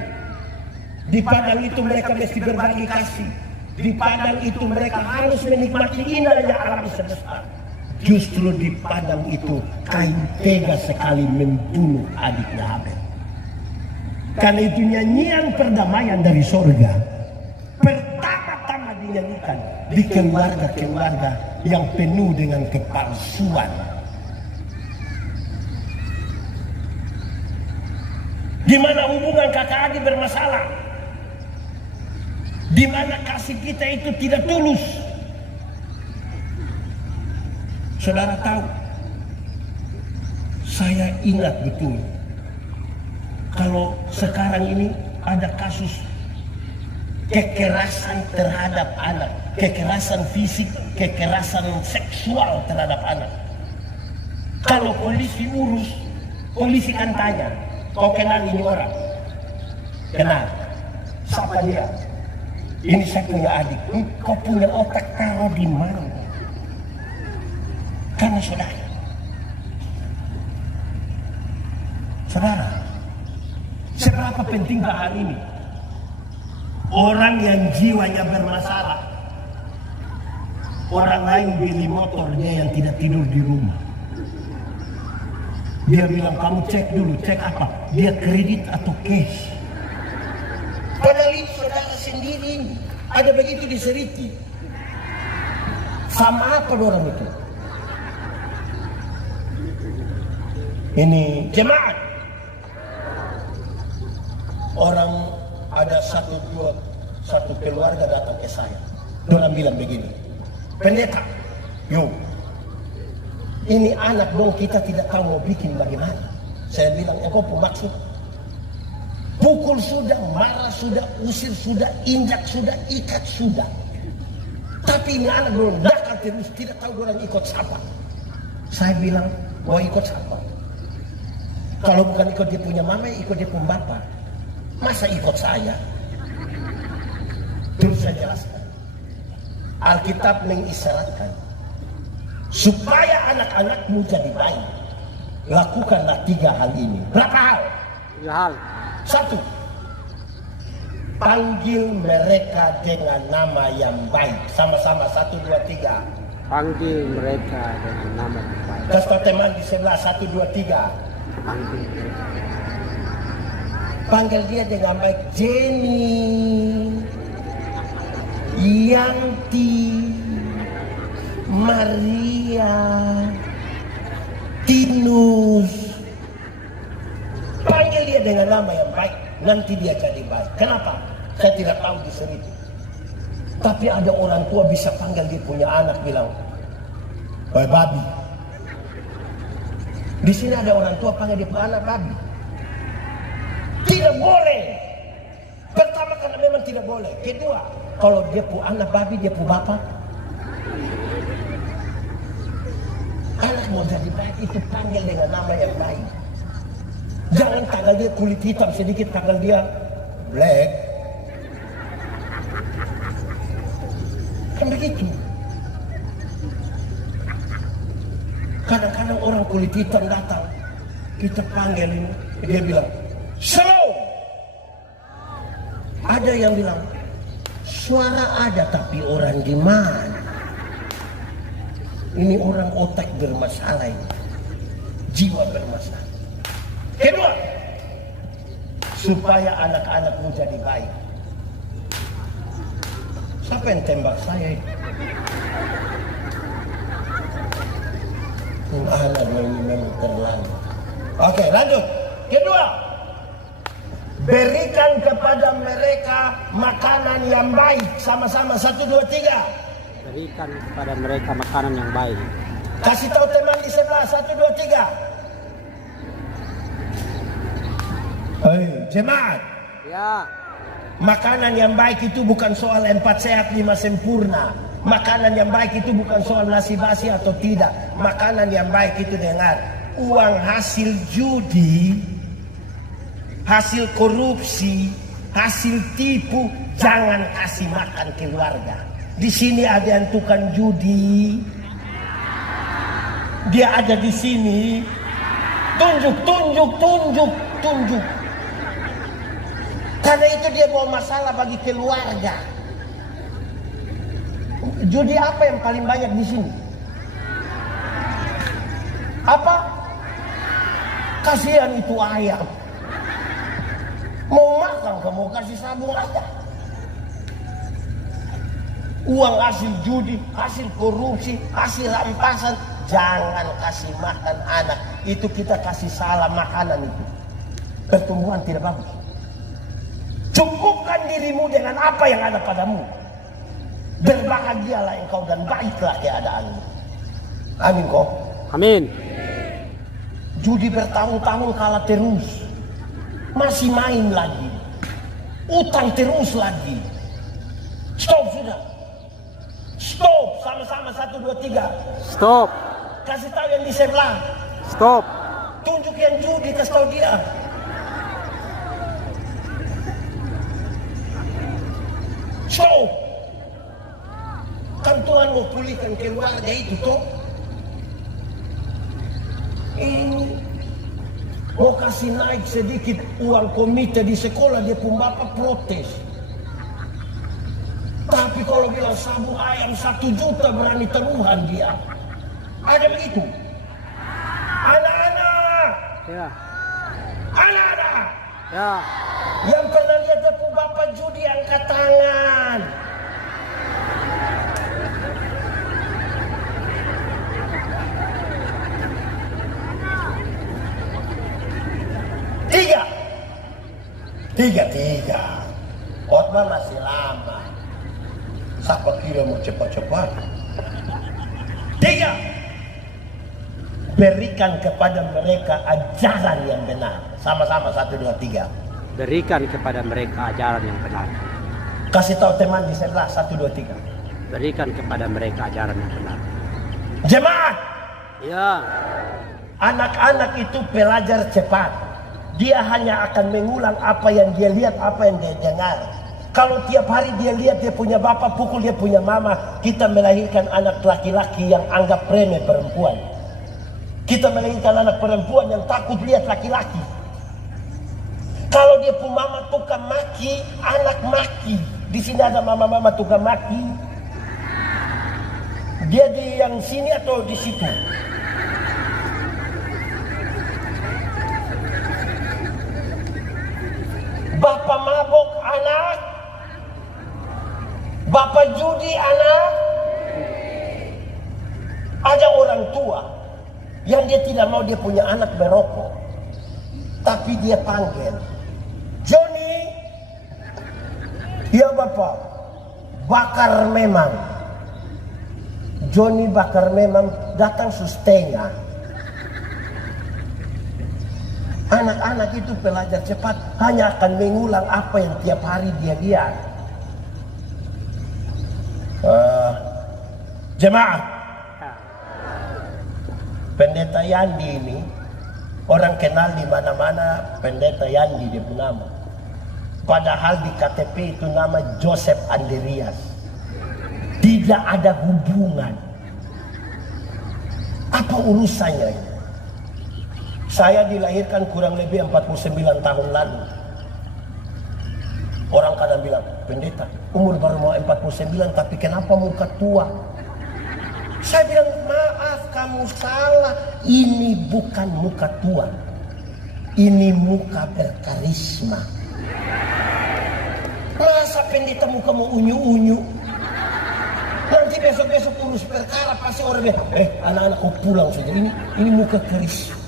Di padang itu mereka mesti berbagi kasih. Di padang itu mereka harus menikmati indahnya alam semesta. Justru di padang itu Kain tega sekali membunuh adiknya Habel. Karena itu nyanyian perdamaian dari sorga pertama-tama dinyanyikan di keluarga-keluarga yang penuh dengan kepalsuan. Di mana hubungan kakak adik bermasalah, di mana kasih kita itu tidak tulus. Saudara tahu, saya ingat betul kalau sekarang ini ada kasus kekerasan terhadap anak, kekerasan fisik, kekerasan seksual terhadap anak. Kalau polisi urus, polisi kan tanya, kau kenal ini orang? Kenal. Siapa dia? Ini saya punya adik. Kau punya otak taruh di mana? Karena saudara, seberapa penting hal ini? Orang yang jiwanya bermasalah, orang lain beli motor, dia yang tidak tidur di rumah. Dia bilang, kamu cek dulu, cek apa? Dia kredit atau cash? Padahal itu saudara sendiri ada begitu diseriti. Sama apa orang itu? Ini jemaat. Orang ada satu keluarga datang ke saya. Orang bilang begini, pendeta, yuk, ini anak dong kita tidak tahu mau bikin bagaimana. Saya bilang, engkau maksud pukul sudah, marah sudah, usir sudah, injak sudah, ikat sudah. Tapi ini anak belum nakal terus, tidak tahu orang ikut siapa. Saya bilang, mau ikut siapa? Kalau bukan ikut dia punya mama, ikut dia punya bapak. Masa ikut saya? Terus saya jelaskan. Alkitab mengisyaratkan supaya anak-anakmu jadi baik, lakukanlah 3 hal ini. Berapa hal? 3 hal. 1. Panggil mereka dengan nama yang baik. Sama-sama 1, 2, 3. Panggil mereka dengan nama yang baik. Kasih teman di sebelah 1, 2, 3. Panggil mereka. Panggil dia dengan baik. Jenny, Yanti, Maria, Tinus. Panggil dia dengan nama yang baik, nanti dia jadi baik. Kenapa? Saya tidak tahu di sini. Tapi ada orang tua bisa panggil dia punya anak bilang, "Woi babi." Di sini ada orang tua panggil dia punya anak babi. Tidak boleh. Pertama karena memang tidak boleh. Kedua, kalau dia punya anak babi, dia punya bapak. Anak mau jadi baik itu panggil dengan nama yang baik. Jangan tanggal dia kulit hitam sedikit, tanggal dia black. Kan begitu. Kadang-kadang orang kulit hitam datang, kita panggil ini, dia bilang, "Shalom." Ada yang bilang, "Suara ada tapi orang di mana?" Ini orang otak bermasalah ini. Jiwa bermasalah. Kedua, supaya anak-anakmu jadi baik. Siapa yang tembak saya ini? Anak memang terlalu. Oke, lanjut. Kedua, berikan kepada mereka makanan yang baik. Sama-sama, 1, 2, 3. Berikan kepada mereka makanan yang baik. Kasih tahu teman di sebelah, 1, 2, 3. Hei, jemaat. Ya. Makanan yang baik itu bukan soal 4 sehat 5 sempurna. Makanan yang baik itu bukan soal nasi basi atau tidak. Makanan yang baik itu dengar. Uang hasil judi, hasil korupsi, hasil tipu, jangan kasih makan keluarga. Di sini ada yang tukang judi. Dia ada di sini. Tunjuk, tunjuk, tunjuk, tunjuk. Karena itu dia bawa masalah bagi keluarga. Judi apa yang paling banyak di sini? Apa? Kasihan itu ayam. Mau makan kamu kasih sabung aja. Uang hasil judi, hasil korupsi, hasil rampasan, jangan kasih makan anak. Itu kita kasih salah makanan itu. Pertumbuhan tidak bagus. Cukupkan dirimu dengan apa yang ada padamu. Berbahagialah engkau dan baiklah keadaanmu. Amin kok. Amin. Judi bertahun-tahun kalah terus. Masih main lagi. Utang terus lagi. Stop sudah. Stop. Sama-sama 1, 2, 3. Stop. Kasih tahu yang di sebelah. Stop. Tunjuk yang judi, kasih tahu dia. Stop. Kan Tuhan mau pulihkan keluarga itu toh. Ini mau kasih naik sedikit uang komite di sekolah, dia pun bapak protes. Tapi kalau bilang sabung ayam 1 juta berani taruhan dia. Ada begitu. Anak-anak. Ya. Anak-anak. Ya. Yang pernah lihat dia pun bapak judi angkat tangan. Tiga. Khotbah masih lama. Siapa kira mau cepat-cepat? 3. Berikan kepada mereka ajaran yang benar. Sama-sama 1, 2, 3. Berikan kepada mereka ajaran yang benar. Kasih tahu teman di sebelah 1, 2, 3. Berikan kepada mereka ajaran yang benar. Jemaat. Ya. Anak-anak itu pelajar cepat. Dia hanya akan mengulang apa yang dia lihat, apa yang dia dengar. Kalau tiap hari dia lihat dia punya bapak pukul dia punya mama, kita melahirkan anak laki-laki yang anggap remeh perempuan. Kita melahirkan anak perempuan yang takut lihat laki-laki. Kalau dia punya mama tukang maki, anak maki. Di sini ada mama-mama tukang maki. Dia di yang sini atau di situ? Bapak mabok anak, bapak judi anak. tua yang dia tidak mau dia punya anak berokok, tapi dia panggil, Johnny, ya bapak, bakar memang. Johnny bakar memang datang setengah. Anak-anak itu pelajar cepat hanya akan mengulang apa yang tiap hari dia lihat. Jemaah, Pendeta Yandi ini orang kenal di mana-mana, Pendeta Yandi dia punya nama. Padahal di KTP itu nama Joseph Andreas. Tidak ada hubungan. Apa urusannya ini? Saya dilahirkan kurang lebih 49 tahun lalu. Orang kadang bilang, pendeta, umur baru mau 49 tapi kenapa muka tua? Saya bilang, maaf kamu salah. Ini bukan muka tua. Ini muka berkarisma. Masa pendeta muka mau unyu-unyu? Nanti besok-besok urus perkara pasti orang bilang, anak-anakku pulang saja. Ini muka karisma.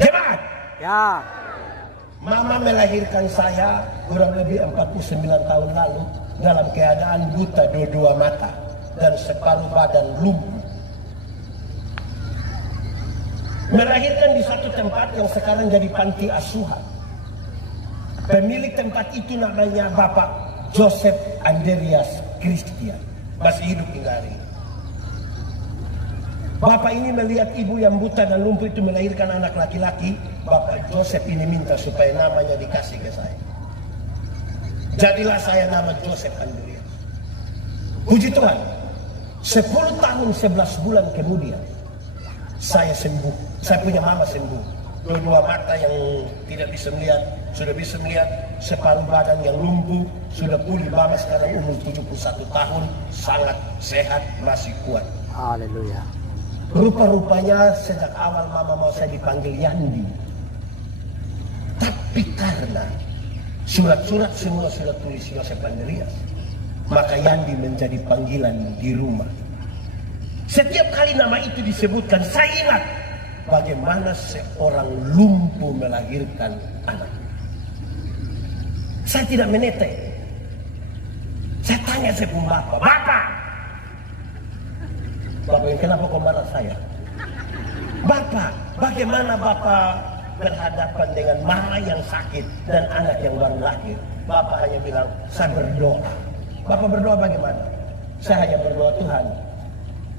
Jemaat. Ya. Mama melahirkan saya kurang lebih 49 tahun lalu dalam keadaan buta dua mata dan separuh badan lumpuh. Melahirkan di satu tempat yang sekarang jadi panti asuhan. Pemilik tempat itu namanya Bapak Joseph Andreas Christian. Masih hidup hingga hari ini. Bapak ini melihat ibu yang buta dan lumpuh itu melahirkan anak laki-laki. Bapak Joseph ini minta supaya namanya dikasih ke saya. Jadilah saya nama Joseph Andreas. Puji Tuhan, 10 tahun 11 bulan kemudian saya sembuh. Saya punya mama sembuh. Dua mata yang tidak bisa melihat sudah bisa melihat, separuh badan yang lumpuh sudah pulih. Mama sekarang umur 71 tahun, sangat sehat, masih kuat. Haleluya. Rupa-rupanya sejak awal mama mau saya dipanggil Yandi. Tapi karena surat-surat semua sudah tulis Joseph Andreas, maka Yandi menjadi panggilan di rumah. Setiap kali nama itu disebutkan, saya ingat bagaimana seorang lumpuh melahirkan anak. Saya tidak menete. Saya tanya saya pun Bapak, kenapa kau marah saya? Bapak, bagaimana Bapak berhadapan dengan mama yang sakit dan anak yang baru lahir? Bapak hanya bilang, saya berdoa. Bapak berdoa bagaimana? Saya hanya berdoa, Tuhan,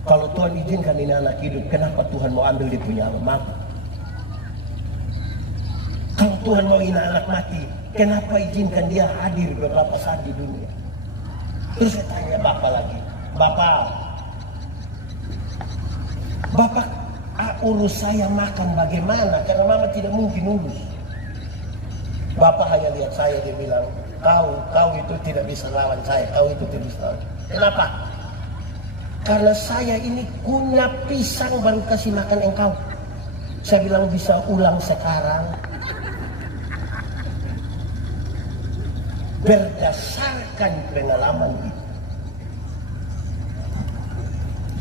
kalau Tuhan izinkan ini anak hidup, kenapa Tuhan mau ambil dia punya mama? Kalau Tuhan mau ini anak mati, kenapa izinkan dia hadir beberapa saat di dunia? Terus saya tanya Bapak lagi, Bapak urus saya makan bagaimana? Karena mama tidak mungkin urus. Bapak hanya lihat saya, dia bilang, kau itu tidak bisa lawan saya, kau itu tidak bisa lawan. Kenapa? Karena saya ini punya pisang baru kasih makan engkau. Saya bilang bisa ulang sekarang. Berdasarkan pengalaman itu,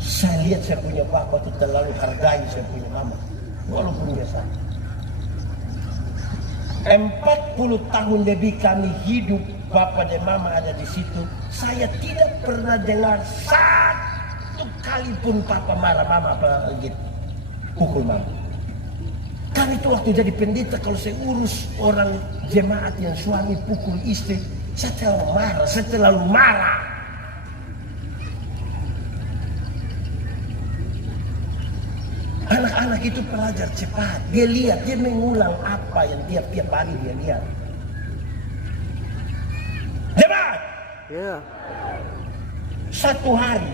saya lihat saya punya bapak itu terlalu hargai saya punya mama, walaupun dia sakit. 40 tahun lebih kami hidup, bapak dan mama ada di situ. Saya tidak pernah dengar satu kali pun papa marah mama apa gitu, pukul mama. Kami itu waktu jadi pendeta, kalau saya urus orang jemaat yang suami pukul istri, saya terlalu marah. Anak-anak itu pelajar cepat. Dia lihat, dia mengulang apa yang tiap-tiap hari dia lihat. Jemaat! Ya. Satu hari,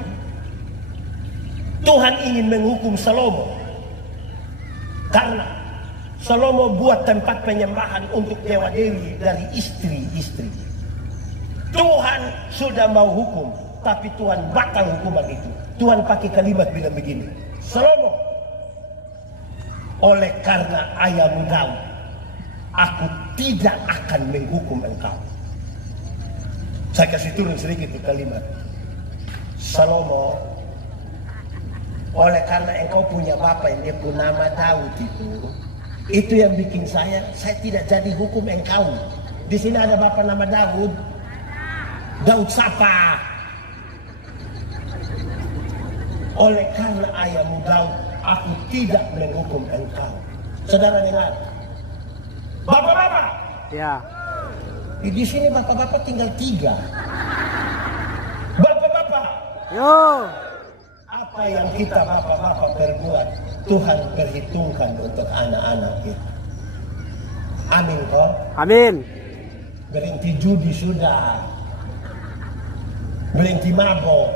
Tuhan ingin menghukum Salomo. Karena Salomo buat tempat penyembahan untuk dewa dewi dari istri-istri. Tuhan sudah mau hukum, tapi Tuhan batal hukuman itu. Tuhan pakai kalimat bilang begini, Salomo, oleh karena ayahmu Daud, aku tidak akan menghukum engkau. Saya kasih turun sedikit di kalimat. Salomo Oleh karena engkau punya bapak yang dia punya nama Daud itu yang bikin saya tidak jadi hukum engkau. Di sini ada bapak nama Daud. Daud siapa? Oleh karena ayahmu Daud, aku tidak menghukum engkau. Saudara dengar? Bapak-bapak. Ya. Di sini bapak-bapak tinggal 3. Bapak-bapak. Yo. Apa yang kita bapak-bapak berbuat, Tuhan perhitungkan untuk anak-anak kita. Amin kok. Amin. Berhenti judi sudah. Berhenti mabok.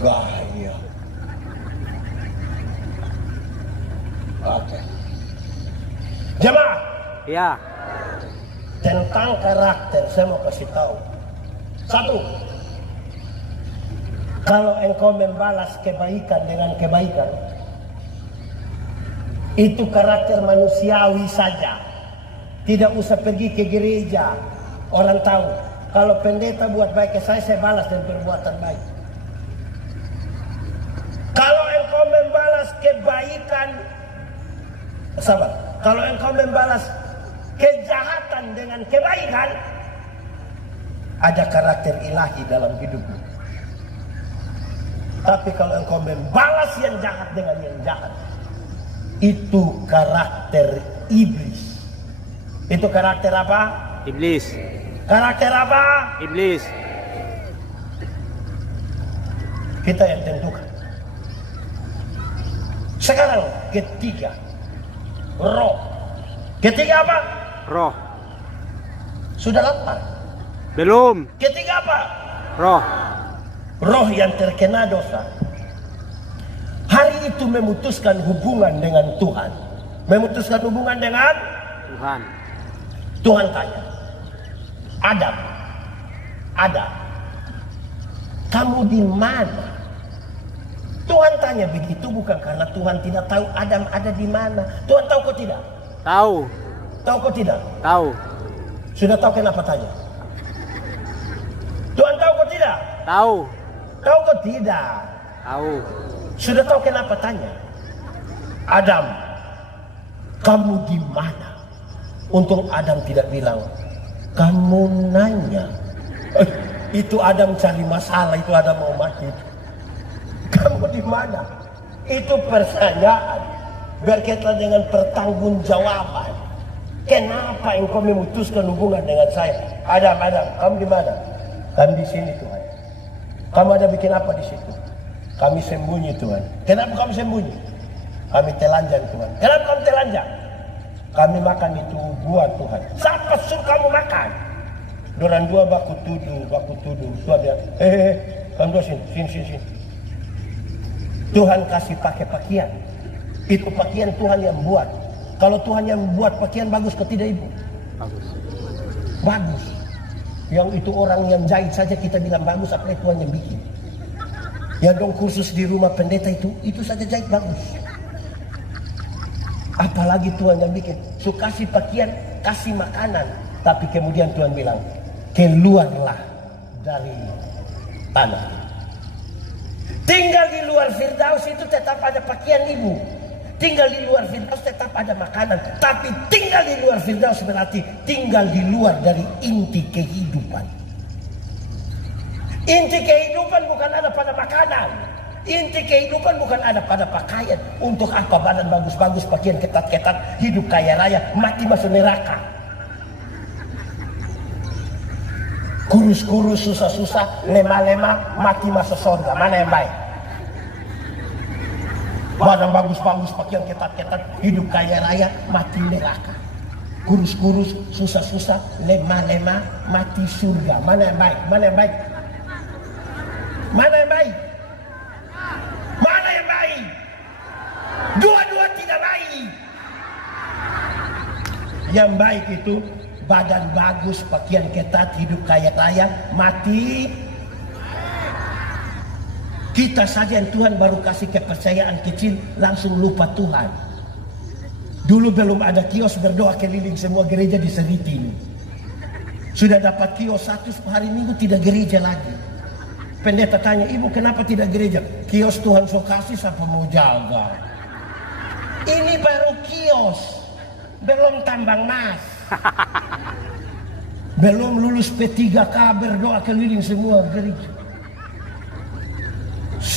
Gaya. Oke. Jemaah. Ya. Tentang karakter saya mau kasih tahu. 1. Kalau engkau membalas kebaikan dengan kebaikan, itu karakter manusiawi saja. Tidak usah pergi ke gereja. Orang tahu. Kalau pendeta buat baik ke saya balas dengan perbuatan baik. Kalau engkau membalas kebaikan, sabar. Kalau engkau membalas kejahatan dengan kebaikan, ada karakter ilahi dalam hidupmu. Tapi kalau engkau membalas yang jahat dengan yang jahat, itu karakter iblis. Itu karakter apa? Iblis. Karakter apa? Iblis. Kita yang tentukan. Sekarang ketiga, roh. Ketiga apa? Roh. Sudah lapar. Belum. Ketiga apa? Roh. Roh yang terkena dosa. Hari itu memutuskan hubungan dengan Tuhan. Memutuskan hubungan dengan Tuhan. Tuhan tanya, Adam, kamu di mana? Tuhan tanya begitu bukan karena Tuhan tidak tahu Adam ada di mana. Tuhan tahu kok tidak? Tahu. Tahu kok tidak? Tahu. Sudah tahu kenapa tanya? Tuhan tahu kok tidak? Tahu. Tahu kok tidak? Tahu. Sudah tahu kenapa tanya? Adam, kamu di mana? Untung Adam tidak bilang, kamu nanya. Itu Adam cari masalah, itu Adam mau mati. Kamu di mana? Itu pertanyaan berkaitan dengan pertanggungjawaban. Kenapa engkau memutuskan hubungan dengan saya? Adam, kamu di mana? Kami di sini Tuhan. Kamu ada bikin apa di situ? Kami sembunyi Tuhan. Kenapa kamu sembunyi? Kami telanjang Tuhan. Kenapa kamu telanjang? Kami makan itu buah Tuhan. Siapa suruh kamu makan? Dorang dua baku tuduh. Sudah, kamu dua sini. Tuhan kasih pakai pakaian. Itu pakaian Tuhan yang buat. Kalau Tuhan yang buat pakaian bagus ke tidak ibu? Bagus. Yang itu orang yang jahit saja kita bilang bagus, apalagi Tuhan yang bikin. Yang dong kursus di rumah pendeta itu saja jahit bagus. Apalagi Tuhan yang bikin. So kasih pakaian, kasih makanan. Tapi kemudian Tuhan bilang, keluarlah dari tanah. Tinggal di luar Firdaus itu tetap ada pakaian ibu. Tinggal di luar Firdaus tetap ada makanan. Tapi tinggal di luar Firdaus berarti tinggal di luar dari inti kehidupan. Inti kehidupan bukan ada pada makanan. Inti kehidupan bukan ada pada pakaian. Untuk apa badan bagus-bagus, pakaian ketat-ketat, hidup kaya raya, mati masuk neraka. Kurus-kurus, susah-susah, lemah-lemah, mati masuk surga. Mana yang baik? Badan bagus-bagus, pakaian ketat-ketat, hidup kaya raya, mati neraka. Kurus-kurus, susah-susah, lemah-lemah, mati surga. Mana yang baik? Mana yang baik? Mana yang baik? Mana yang baik? Dua-dua tidak baik. Yang baik itu badan bagus, pakaian ketat, hidup kaya raya, mati. Kita saja yang Tuhan baru kasih kepercayaan kecil langsung lupa Tuhan. Dulu belum ada kios berdoa keliling semua gereja di Seriti ini. Sudah dapat kios 1 hari Minggu tidak gereja lagi. Pendeta tanya, ibu kenapa tidak gereja? Kios Tuhan so kasih, siapa mau jaga? Ini baru kios, belum tambang emas. Belum lulus P3K, berdoa keliling semua gereja.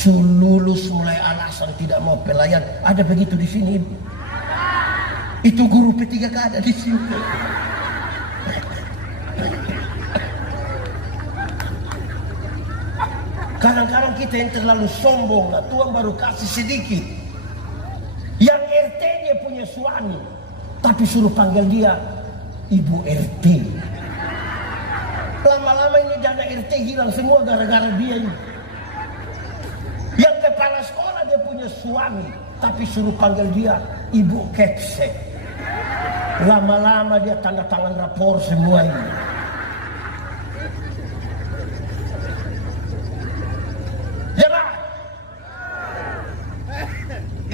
Lulus mulai alasan tidak mau pelayan. Ada begitu di sini, ibu? Itu guru P3K ada di sini. Kadang-kadang kita yang terlalu sombong, lah Tuhan baru kasih sedikit. Yang RT dia punya suami, tapi suruh panggil dia Ibu RT. Lama-lama ini dana RT hilang semua gara-gara dia ini. Yang kepala sekolah dia punya suami, tapi suruh panggil dia Ibu Kepsek. Lama-lama dia tanda tangan rapor semua ini.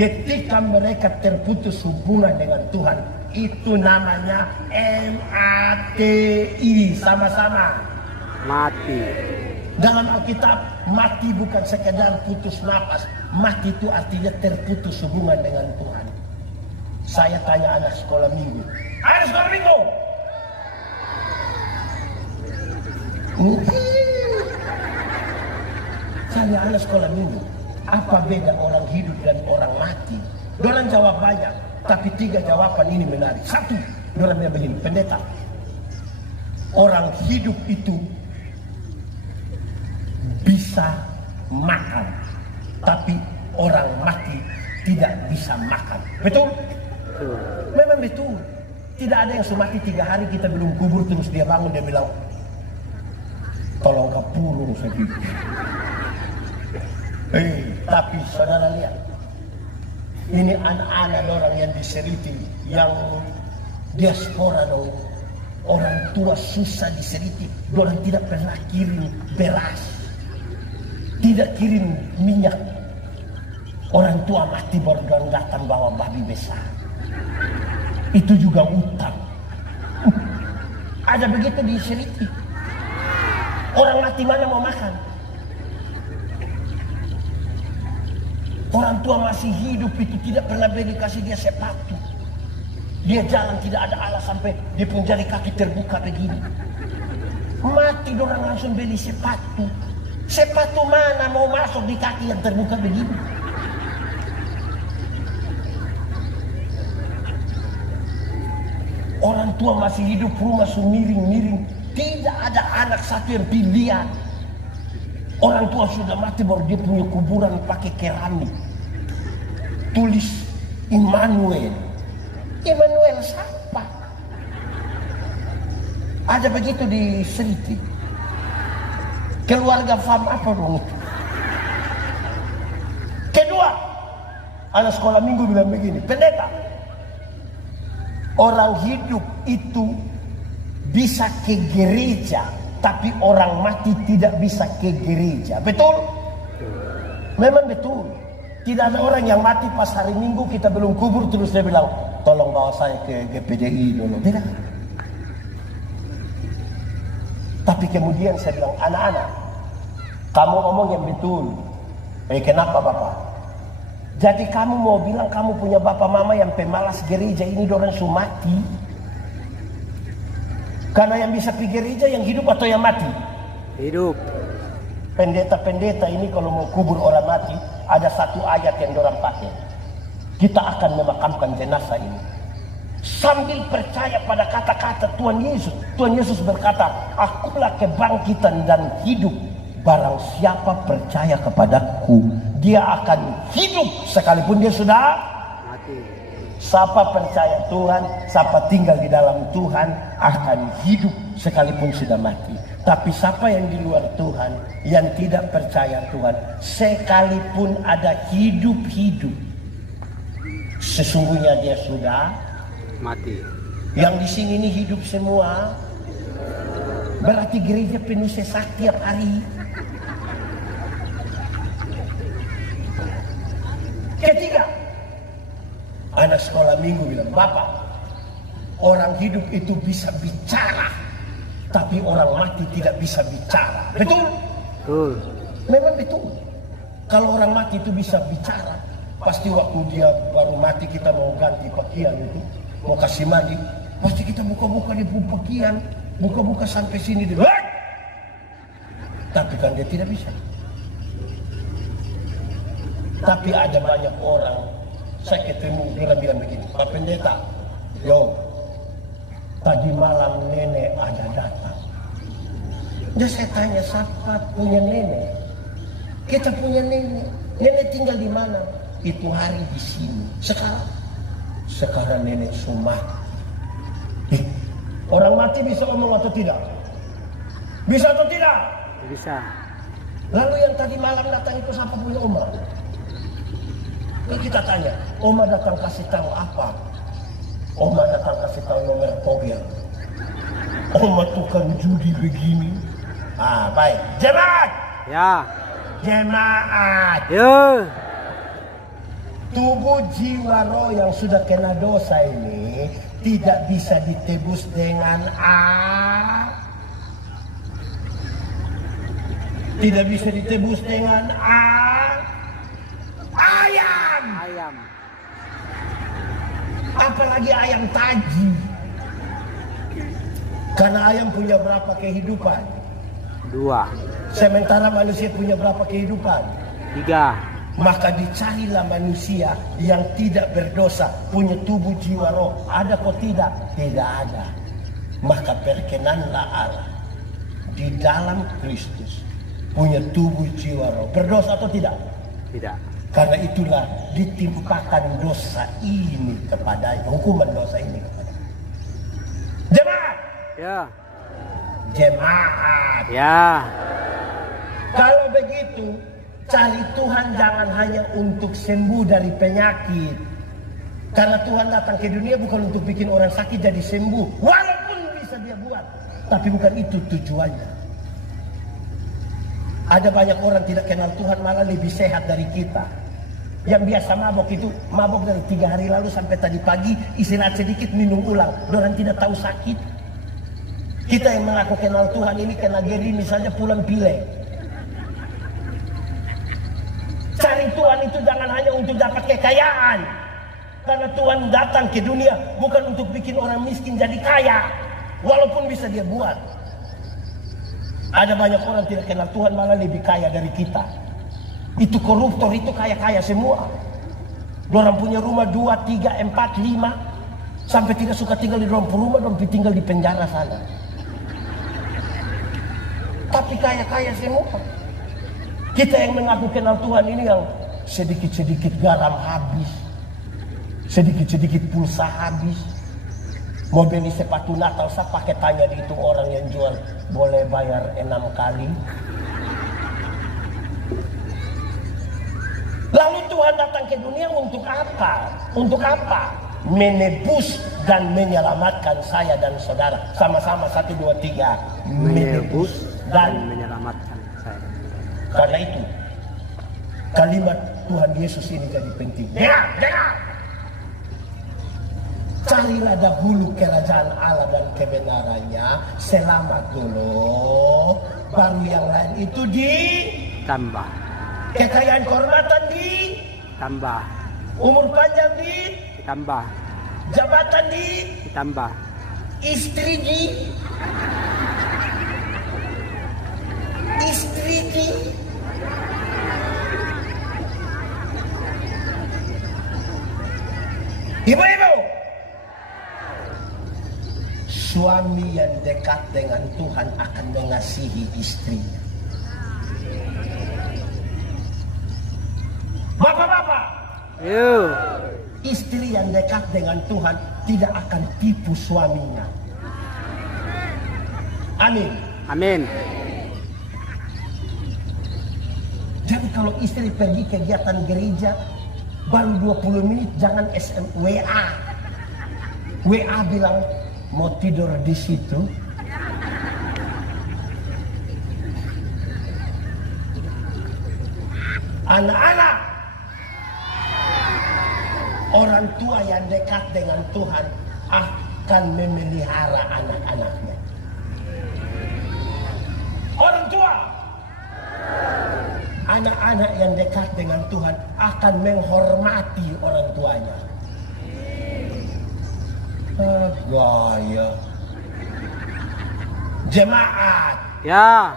Ketika mereka terputus hubungan dengan Tuhan, itu namanya MATI, sama-sama Mati. dalam Alkitab. Mati bukan sekedar putus napas, mati itu artinya terputus hubungan dengan Tuhan. Saya tanya anak sekolah minggu, anak sekolah minggu, saya anak sekolah minggu, apa beda orang hidup dan orang mati? Dorang jawab banyak, tapi 3 jawaban ini menarik. 1, dorang bilang begini, pendeta, orang hidup itu bisa makan, tapi orang mati tidak bisa makan. Betul? Memang betul. Tidak ada yang semati 3 hari kita belum kubur, terus dia bangun, dia bilang, tolong kapurung sedikit. Tapi saudara lihat, ini anak-anak orang yang diseriti, yang diaspora dong, orang tua susah diseriti, orang tidak pernah kirim beras, tidak kirim minyak. Orang tua mati baru datang bawa babi besar. Itu juga utang. Ada begitu diseriti. Orang mati mana mau makan? Orang tua masih hidup itu tidak pernah beli kasih dia sepatu. Dia jalan tidak ada alas sampai dia pun jari kaki terbuka begini. Mati orang langsung beli sepatu. Sepatu mana mau masuk di kaki yang terbuka begini? Orang tua masih hidup, rumah miring-miring. Tidak ada anak satu yang pilihan. Orang tua sudah mati baru dia punya kuburan pakai keramik. Tulis Immanuel. Immanuel siapa? Ada begitu di Seriti. Keluarga fam apa dong itu? Kedua, anak sekolah minggu bilang begini, pendeta, orang hidup itu bisa ke gereja, tapi orang mati tidak bisa ke gereja. Betul? Memang betul. Tidak ada orang yang mati pas hari Minggu kita belum kubur terus dia bilang, tolong bawa saya ke GPDI dulu. Tidak. Tapi kemudian saya bilang, anak-anak, kamu ngomong yang betul. Kenapa Bapak? Jadi kamu mau bilang kamu punya bapak mama yang pemalas gereja, ini dorang sudah mati? Karena yang bisa pergi gereja yang hidup atau yang mati? Hidup. Pendeta-pendeta ini kalau mau kubur orang mati, ada satu ayat yang dorang pakai. Kita akan memakamkan jenazah ini sambil percaya pada kata-kata Tuhan Yesus. Tuhan Yesus berkata, akulah kebangkitan dan hidup. Barang siapa percaya kepadaku, dia akan hidup sekalipun dia sudah Mati. Siapa percaya Tuhan, siapa tinggal di dalam Tuhan akan hidup sekalipun sudah mati. Tapi siapa yang di luar Tuhan, yang tidak percaya Tuhan, sekalipun ada hidup-hidup, sesungguhnya dia sudah Mati. Yang di sini ini hidup semua, berarti gereja penuh sesak tiap hari. Ketiga, anak sekolah minggu bilang, Bapak, orang hidup itu bisa bicara, tapi orang mati tidak bisa bicara. Betul? Betul. Memang betul. Kalau orang mati itu bisa bicara, pasti waktu dia baru mati kita mau ganti pakaian itu, mau kasih mandi, pasti kita buka-buka di pakaian, buka-buka sampai sini dulu. Tapi kan dia tidak bisa. Tapi ada banyak orang, saya ketemu dia bilang begini, Pak Pendeta, yo, tadi malam nenek ada datang. Dan saya tanya, siapa punya nenek? Kita punya nenek. Nenek tinggal di mana? Itu hari di sini. Sekarang nenek sudah mati. Orang mati bisa omong atau tidak? Bisa atau tidak? Bisa. Lalu yang tadi malam datang itu siapa punya Oma? Lalu kita tanya, Oma datang kasih tahu apa? Oma datang kasih tahu nomor togel. Oma tukang judi begini. Ah, baik. Jemaat! Ya. Jemaat! Ya. Tubuh jiwa roh yang sudah kena dosa ini tidak bisa ditebus dengan tidak bisa ditebus dengan ayam. Ayam. Apalagi ayam taji. Karena ayam punya berapa kehidupan? 2. Sementara manusia punya berapa kehidupan? 3. Maka dicarilah manusia yang tidak berdosa, punya tubuh jiwa roh. Ada kok tidak? Tidak ada. Maka perkenanlah Allah di dalam Kristus, punya tubuh jiwa roh. Berdosa atau tidak? Tidak. Karena itulah ditimpakan dosa ini kepadanya, hukuman dosa ini kepadanya. Jemaat! Ya. Jemaat! Ya. Kalau begitu, cari Tuhan jangan hanya untuk sembuh dari penyakit. Karena Tuhan datang ke dunia bukan untuk bikin orang sakit jadi sembuh. Walaupun bisa dia buat. Tapi bukan itu tujuannya. Ada banyak orang tidak kenal Tuhan malah lebih sehat dari kita. Yang biasa mabok itu, mabok dari 3 hari lalu sampai tadi pagi, istirahat sedikit minum ulang. Orang tidak tahu sakit. Kita yang mengaku kenal Tuhan ini kena geri misalnya pulang pilek. Cari Tuhan itu jangan hanya untuk dapat kekayaan. Karena Tuhan datang ke dunia bukan untuk bikin orang miskin jadi kaya. Walaupun bisa dia buat. Ada banyak orang tidak kenal Tuhan malah lebih kaya dari kita. Itu koruptor itu kaya-kaya semua. Orang punya rumah 2, 3, 4, 5. Sampai tidak suka tinggal di rumah, orang tinggal di penjara sana. Tapi kaya-kaya semua. Kita yang mengaku kenal Tuhan ini yang sedikit-sedikit garam habis. Sedikit-sedikit pulsa habis. Mau beli sepatu Natal, saya pakai tanya di itu orang yang jual, boleh bayar 6 kali. Lalu Tuhan datang ke dunia untuk apa? Untuk apa? Menebus dan menyelamatkan saya dan saudara. Sama-sama 1, 2, 3. Menebus dan menyelamatkan saya. Karena itu kalimat Tuhan Yesus ini jadi penting. Dengar. Carilah dahulu kerajaan Allah dan kebenarannya, selamat dulu, baru yang lain itu Tambah. kekayaan kehormatan Tambah. umur panjang Tambah. jabatan Tambah. istri ibu-ibu. Suami yang dekat dengan Tuhan akan mengasihi istrinya. Bapak-bapak, Yo. istri yang dekat dengan Tuhan tidak akan tipu suaminya. Amin. Amin. Jadi kalau istri pergi kegiatan gereja baru 20 menit jangan WA. WA bilang mau tidur di situ. Anak-anak, orang tua yang dekat dengan Tuhan akan memelihara anak-anaknya. Orang tua anak-anak yang dekat dengan Tuhan akan menghormati orang tuanya. Gaya. Jemaat. Ya.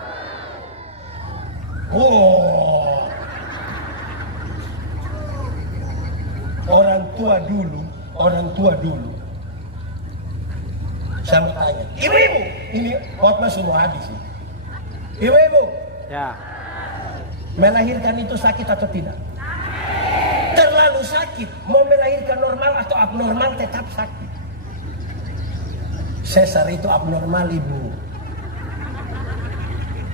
Oh. Orang tua dulu. Saya mau tanya, ibu-ibu, ini khotbah semua habis sih. Ibu-ibu, Ya. melahirkan itu sakit atau tidak? Terlalu sakit. Mau melahirkan normal atau abnormal tetap sakit. Sesar itu abnormal, ibu.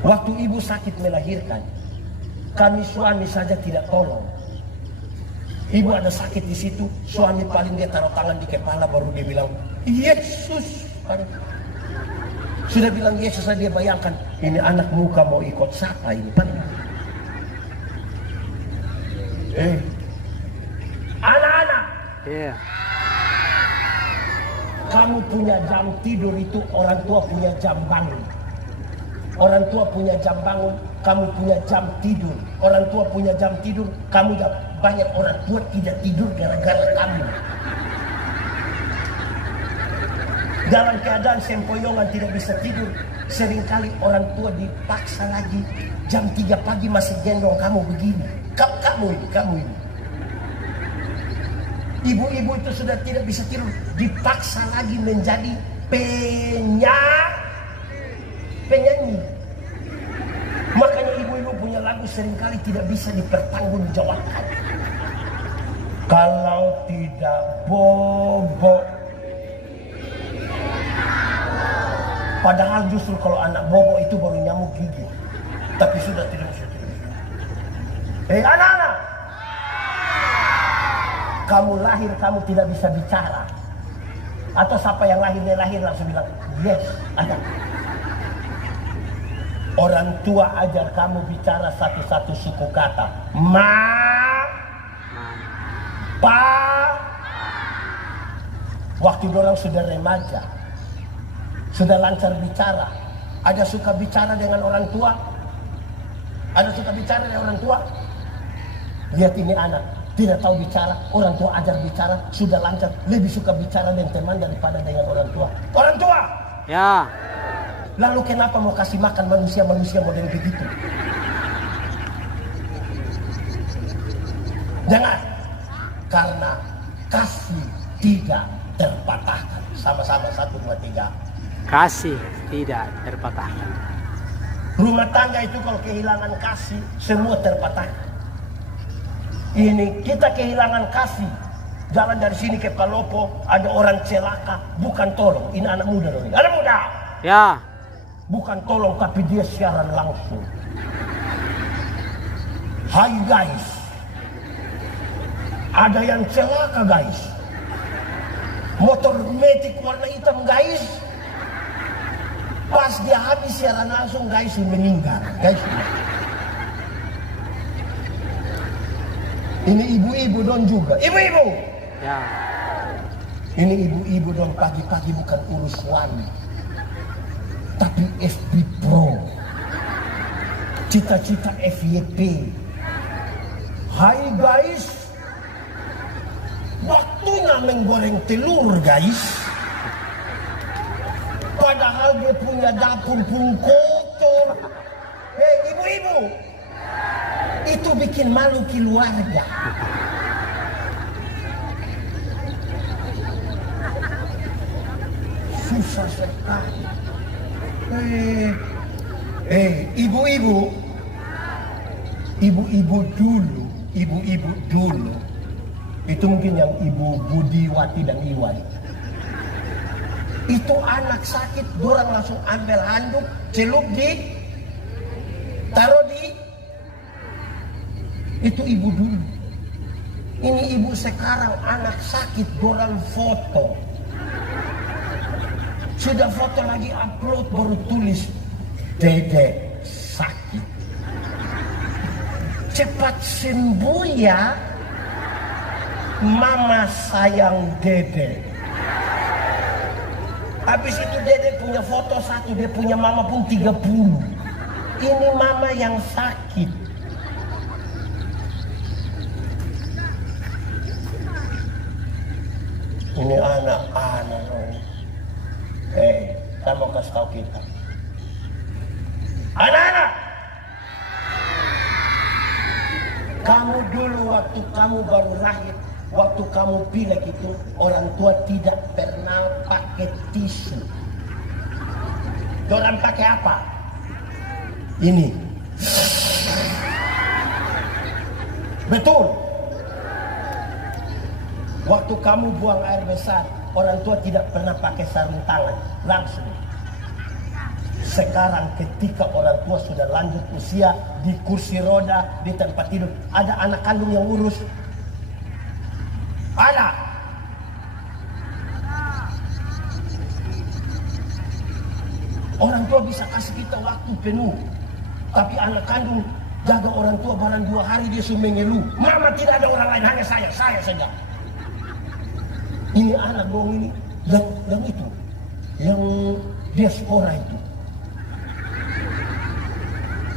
Waktu ibu sakit melahirkan, kami suami saja tidak tolong. Ibu ada sakit di situ, suami paling dia taruh tangan di kepala baru dia bilang, Yesus. Sudah bilang Yesus, dia bayangkan ini anak muka mau ikut siapa ini? Anak-anak, Iya. kamu punya jam tidur itu, orang tua punya jam bangun. Orang tua punya jam bangun, kamu punya jam tidur. Orang tua punya jam tidur, kamu banyak orang tua tidak tidur gara-gara kamu. Dalam keadaan sempoyongan tidak bisa tidur, seringkali orang tua dipaksa lagi. Jam 3 pagi masih gendong kamu begini. Kamu ini. Ibu-ibu itu sudah tidak bisa tidur, dipaksa lagi menjadi penyanyi. Makanya ibu-ibu punya lagu seringkali tidak bisa dipertanggungjawabkan. Kalau tidak bobo. Padahal justru kalau anak bobo itu baru nyamuk gigi. Tapi sudah tidak bisa tidur. Anak-anak, kamu lahir kamu tidak bisa bicara. Atau siapa yang lahir langsung bilang yes, ada. Orang tua ajar kamu bicara satu-satu suku kata. Ma, pa. Waktu orang sudah remaja, sudah lancar bicara, ada suka bicara dengan orang tua? Ada suka bicara dengan orang tua? Lihat ini anak, tidak tahu bicara, orang tua ajar bicara, sudah lancar, lebih suka bicara dengan teman daripada dengan orang tua. Orang tua! Ya. Lalu kenapa mau kasih makan manusia-manusia model begitu? Jangan. Karena kasih tidak terpatahkan. Sama-sama 1, 2, 3. Kasih tidak terpatahkan. Rumah tangga itu kalau kehilangan kasih, semua terpatahkan. Ini kita kehilangan kasih. Jalan dari sini ke Palopo, ada orang celaka, bukan tolong. Ini anak muda loh. Anak muda. Ya. Bukan tolong, tapi dia siaran langsung. Hai guys. Ada yang celaka guys. Motor metik warna hitam guys. Pas dia habis siaran langsung guys meninggal. Guys. Ini ibu-ibu don juga. Ibu-ibu. Ya. Ini ibu-ibu don pagi-pagi bukan urus suami. Tapi FB Pro. Cita-cita FYP. Hai guys. Waktunya menggoreng telur guys. Padahal dia punya dapur pun kotor. Ibu-ibu. Itu bikin malu keluarga. Susah sekali. Ibu-ibu dulu, itu mungkin yang Ibu Budiwati dan Iwan. Itu anak sakit, dorang langsung ambil handuk, celup taruh di. Itu ibu dulu. Ini ibu sekarang anak sakit, dorang foto. Sudah foto lagi upload baru tulis Dede sakit. Cepat sembuh ya. Mama sayang Dede. Habis itu Dede punya foto 1, dia punya mama pun 30. Ini mama yang sakit. Ini anak-anak dong. Saya mau kasih tahu kita. Anak-anak, kamu dulu waktu kamu baru lahir, waktu kamu pilek itu, orang tua tidak pernah pakai tisu. Orang pakai apa? Ini. Betul. Waktu kamu buang air besar, orang tua tidak pernah pakai sarung tangan, langsung. Sekarang ketika orang tua sudah lanjut usia, di kursi roda, di tempat tidur, ada anak kandung yang urus. Ada. Orang tua bisa kasih kita waktu penuh, tapi anak kandung jaga orang tua barang 2 hari dia sudah mengeluh. Mama tidak ada orang lain, hanya saya saja. Ini anak dong ini, yang itu, yang diaspora itu.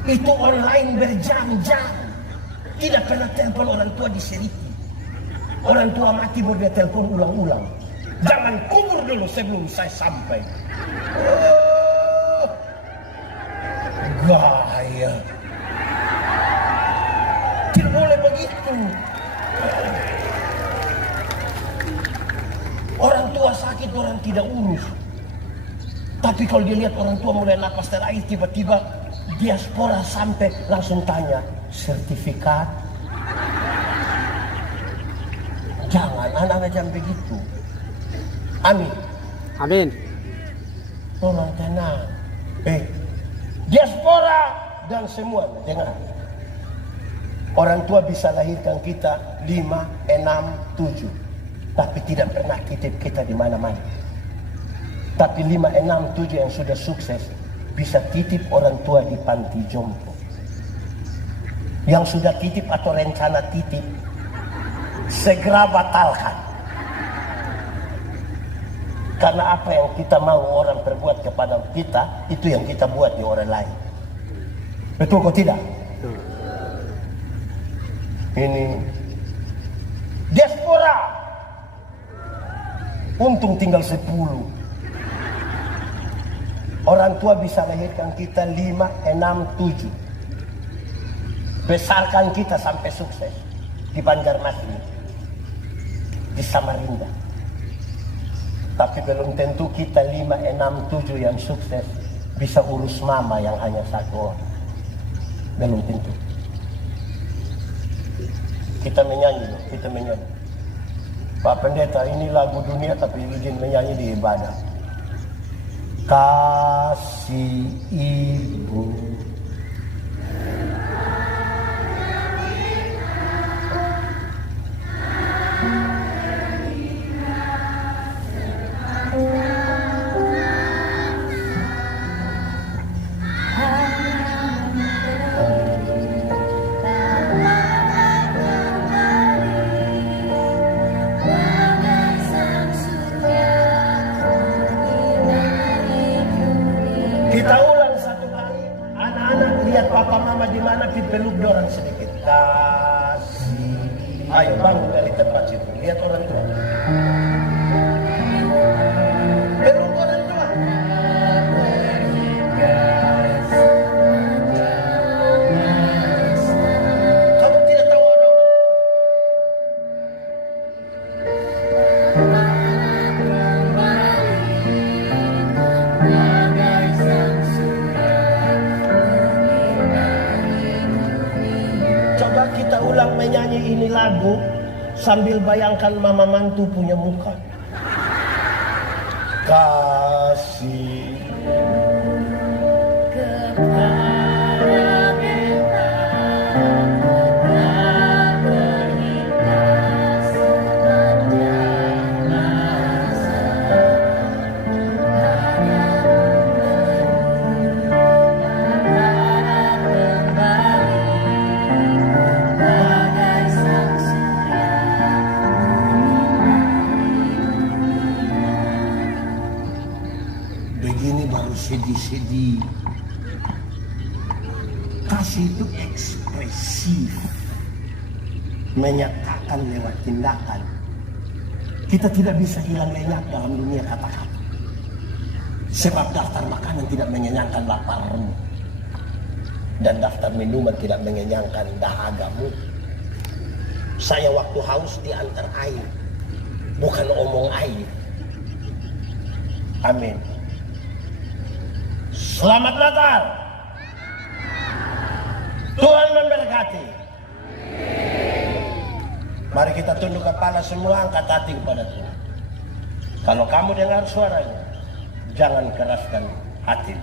Itu online berjam-jam, tidak pernah telepon orang tua di Seriti. Orang tua mati baru dia telepon ulang-ulang. Jangan kubur dulu sebelum saya sampai. Gaya. Tidak boleh begitu. Orang tua sakit, orang tidak urus. Tapi kalau dia lihat orang tua mulai napas terakhir, tiba-tiba diaspora sampai langsung tanya, sertifikat? Jangan, anak-anak jangan begitu. Amin. Amin. Tolong tenang. Diaspora dan semua, dengar. Orang tua bisa lahirkan kita 5, 6, 7. Tapi tidak pernah titip kita di mana-mana. Tapi 5, 6, 7 yang sudah sukses bisa titip orang tua di panti jompo. Yang sudah titip atau rencana titip, segera batalkan. Karena apa yang kita mau orang perbuat kepada kita, itu yang kita buat di orang lain. Betul kok tidak? Ini diaspora. Untung tinggal 10. Orang tua bisa lahirkan kita 5, 6, 7. Besarkan kita sampai sukses. Di Banjarmasin, di Samarinda. Tapi belum tentu kita 5, 6, 7 yang sukses bisa urus mama yang hanya 1 orang. Belum tentu. Kita menyanyi. Pak Pendeta, ini lagu dunia tapi izin menyanyi di ibadah. Kasih ibu. Kita ulang 1 kali. Anak-anak lihat papa mama di mana, peluk dorang sedikit. Kasih. Ayo bangun dari tempat situ. Lihat orang tua. Peluk orang tua. Kamu tidak tahu ada orang tua. Coba kita ulang menyanyi ini lagu sambil bayangkan mama mantu punya muka. Kasih begini baru sedih-sedih. Kasih itu ekspresif, menyatakan lewat tindakan. Kita tidak bisa hilang lenyap dalam dunia kata-kata. Sebab daftar makanan tidak mengenyangkan laparmu. Dan daftar minuman tidak mengenyangkan dahagamu. Saya waktu haus diantar air, bukan omong air. Amin. Selamat Natal. Tuhan memberkati. Mari kita tunduk kepala semua, angkat hati kepada Tuhan. Kalau kamu dengar suaranya, jangan keraskan hati.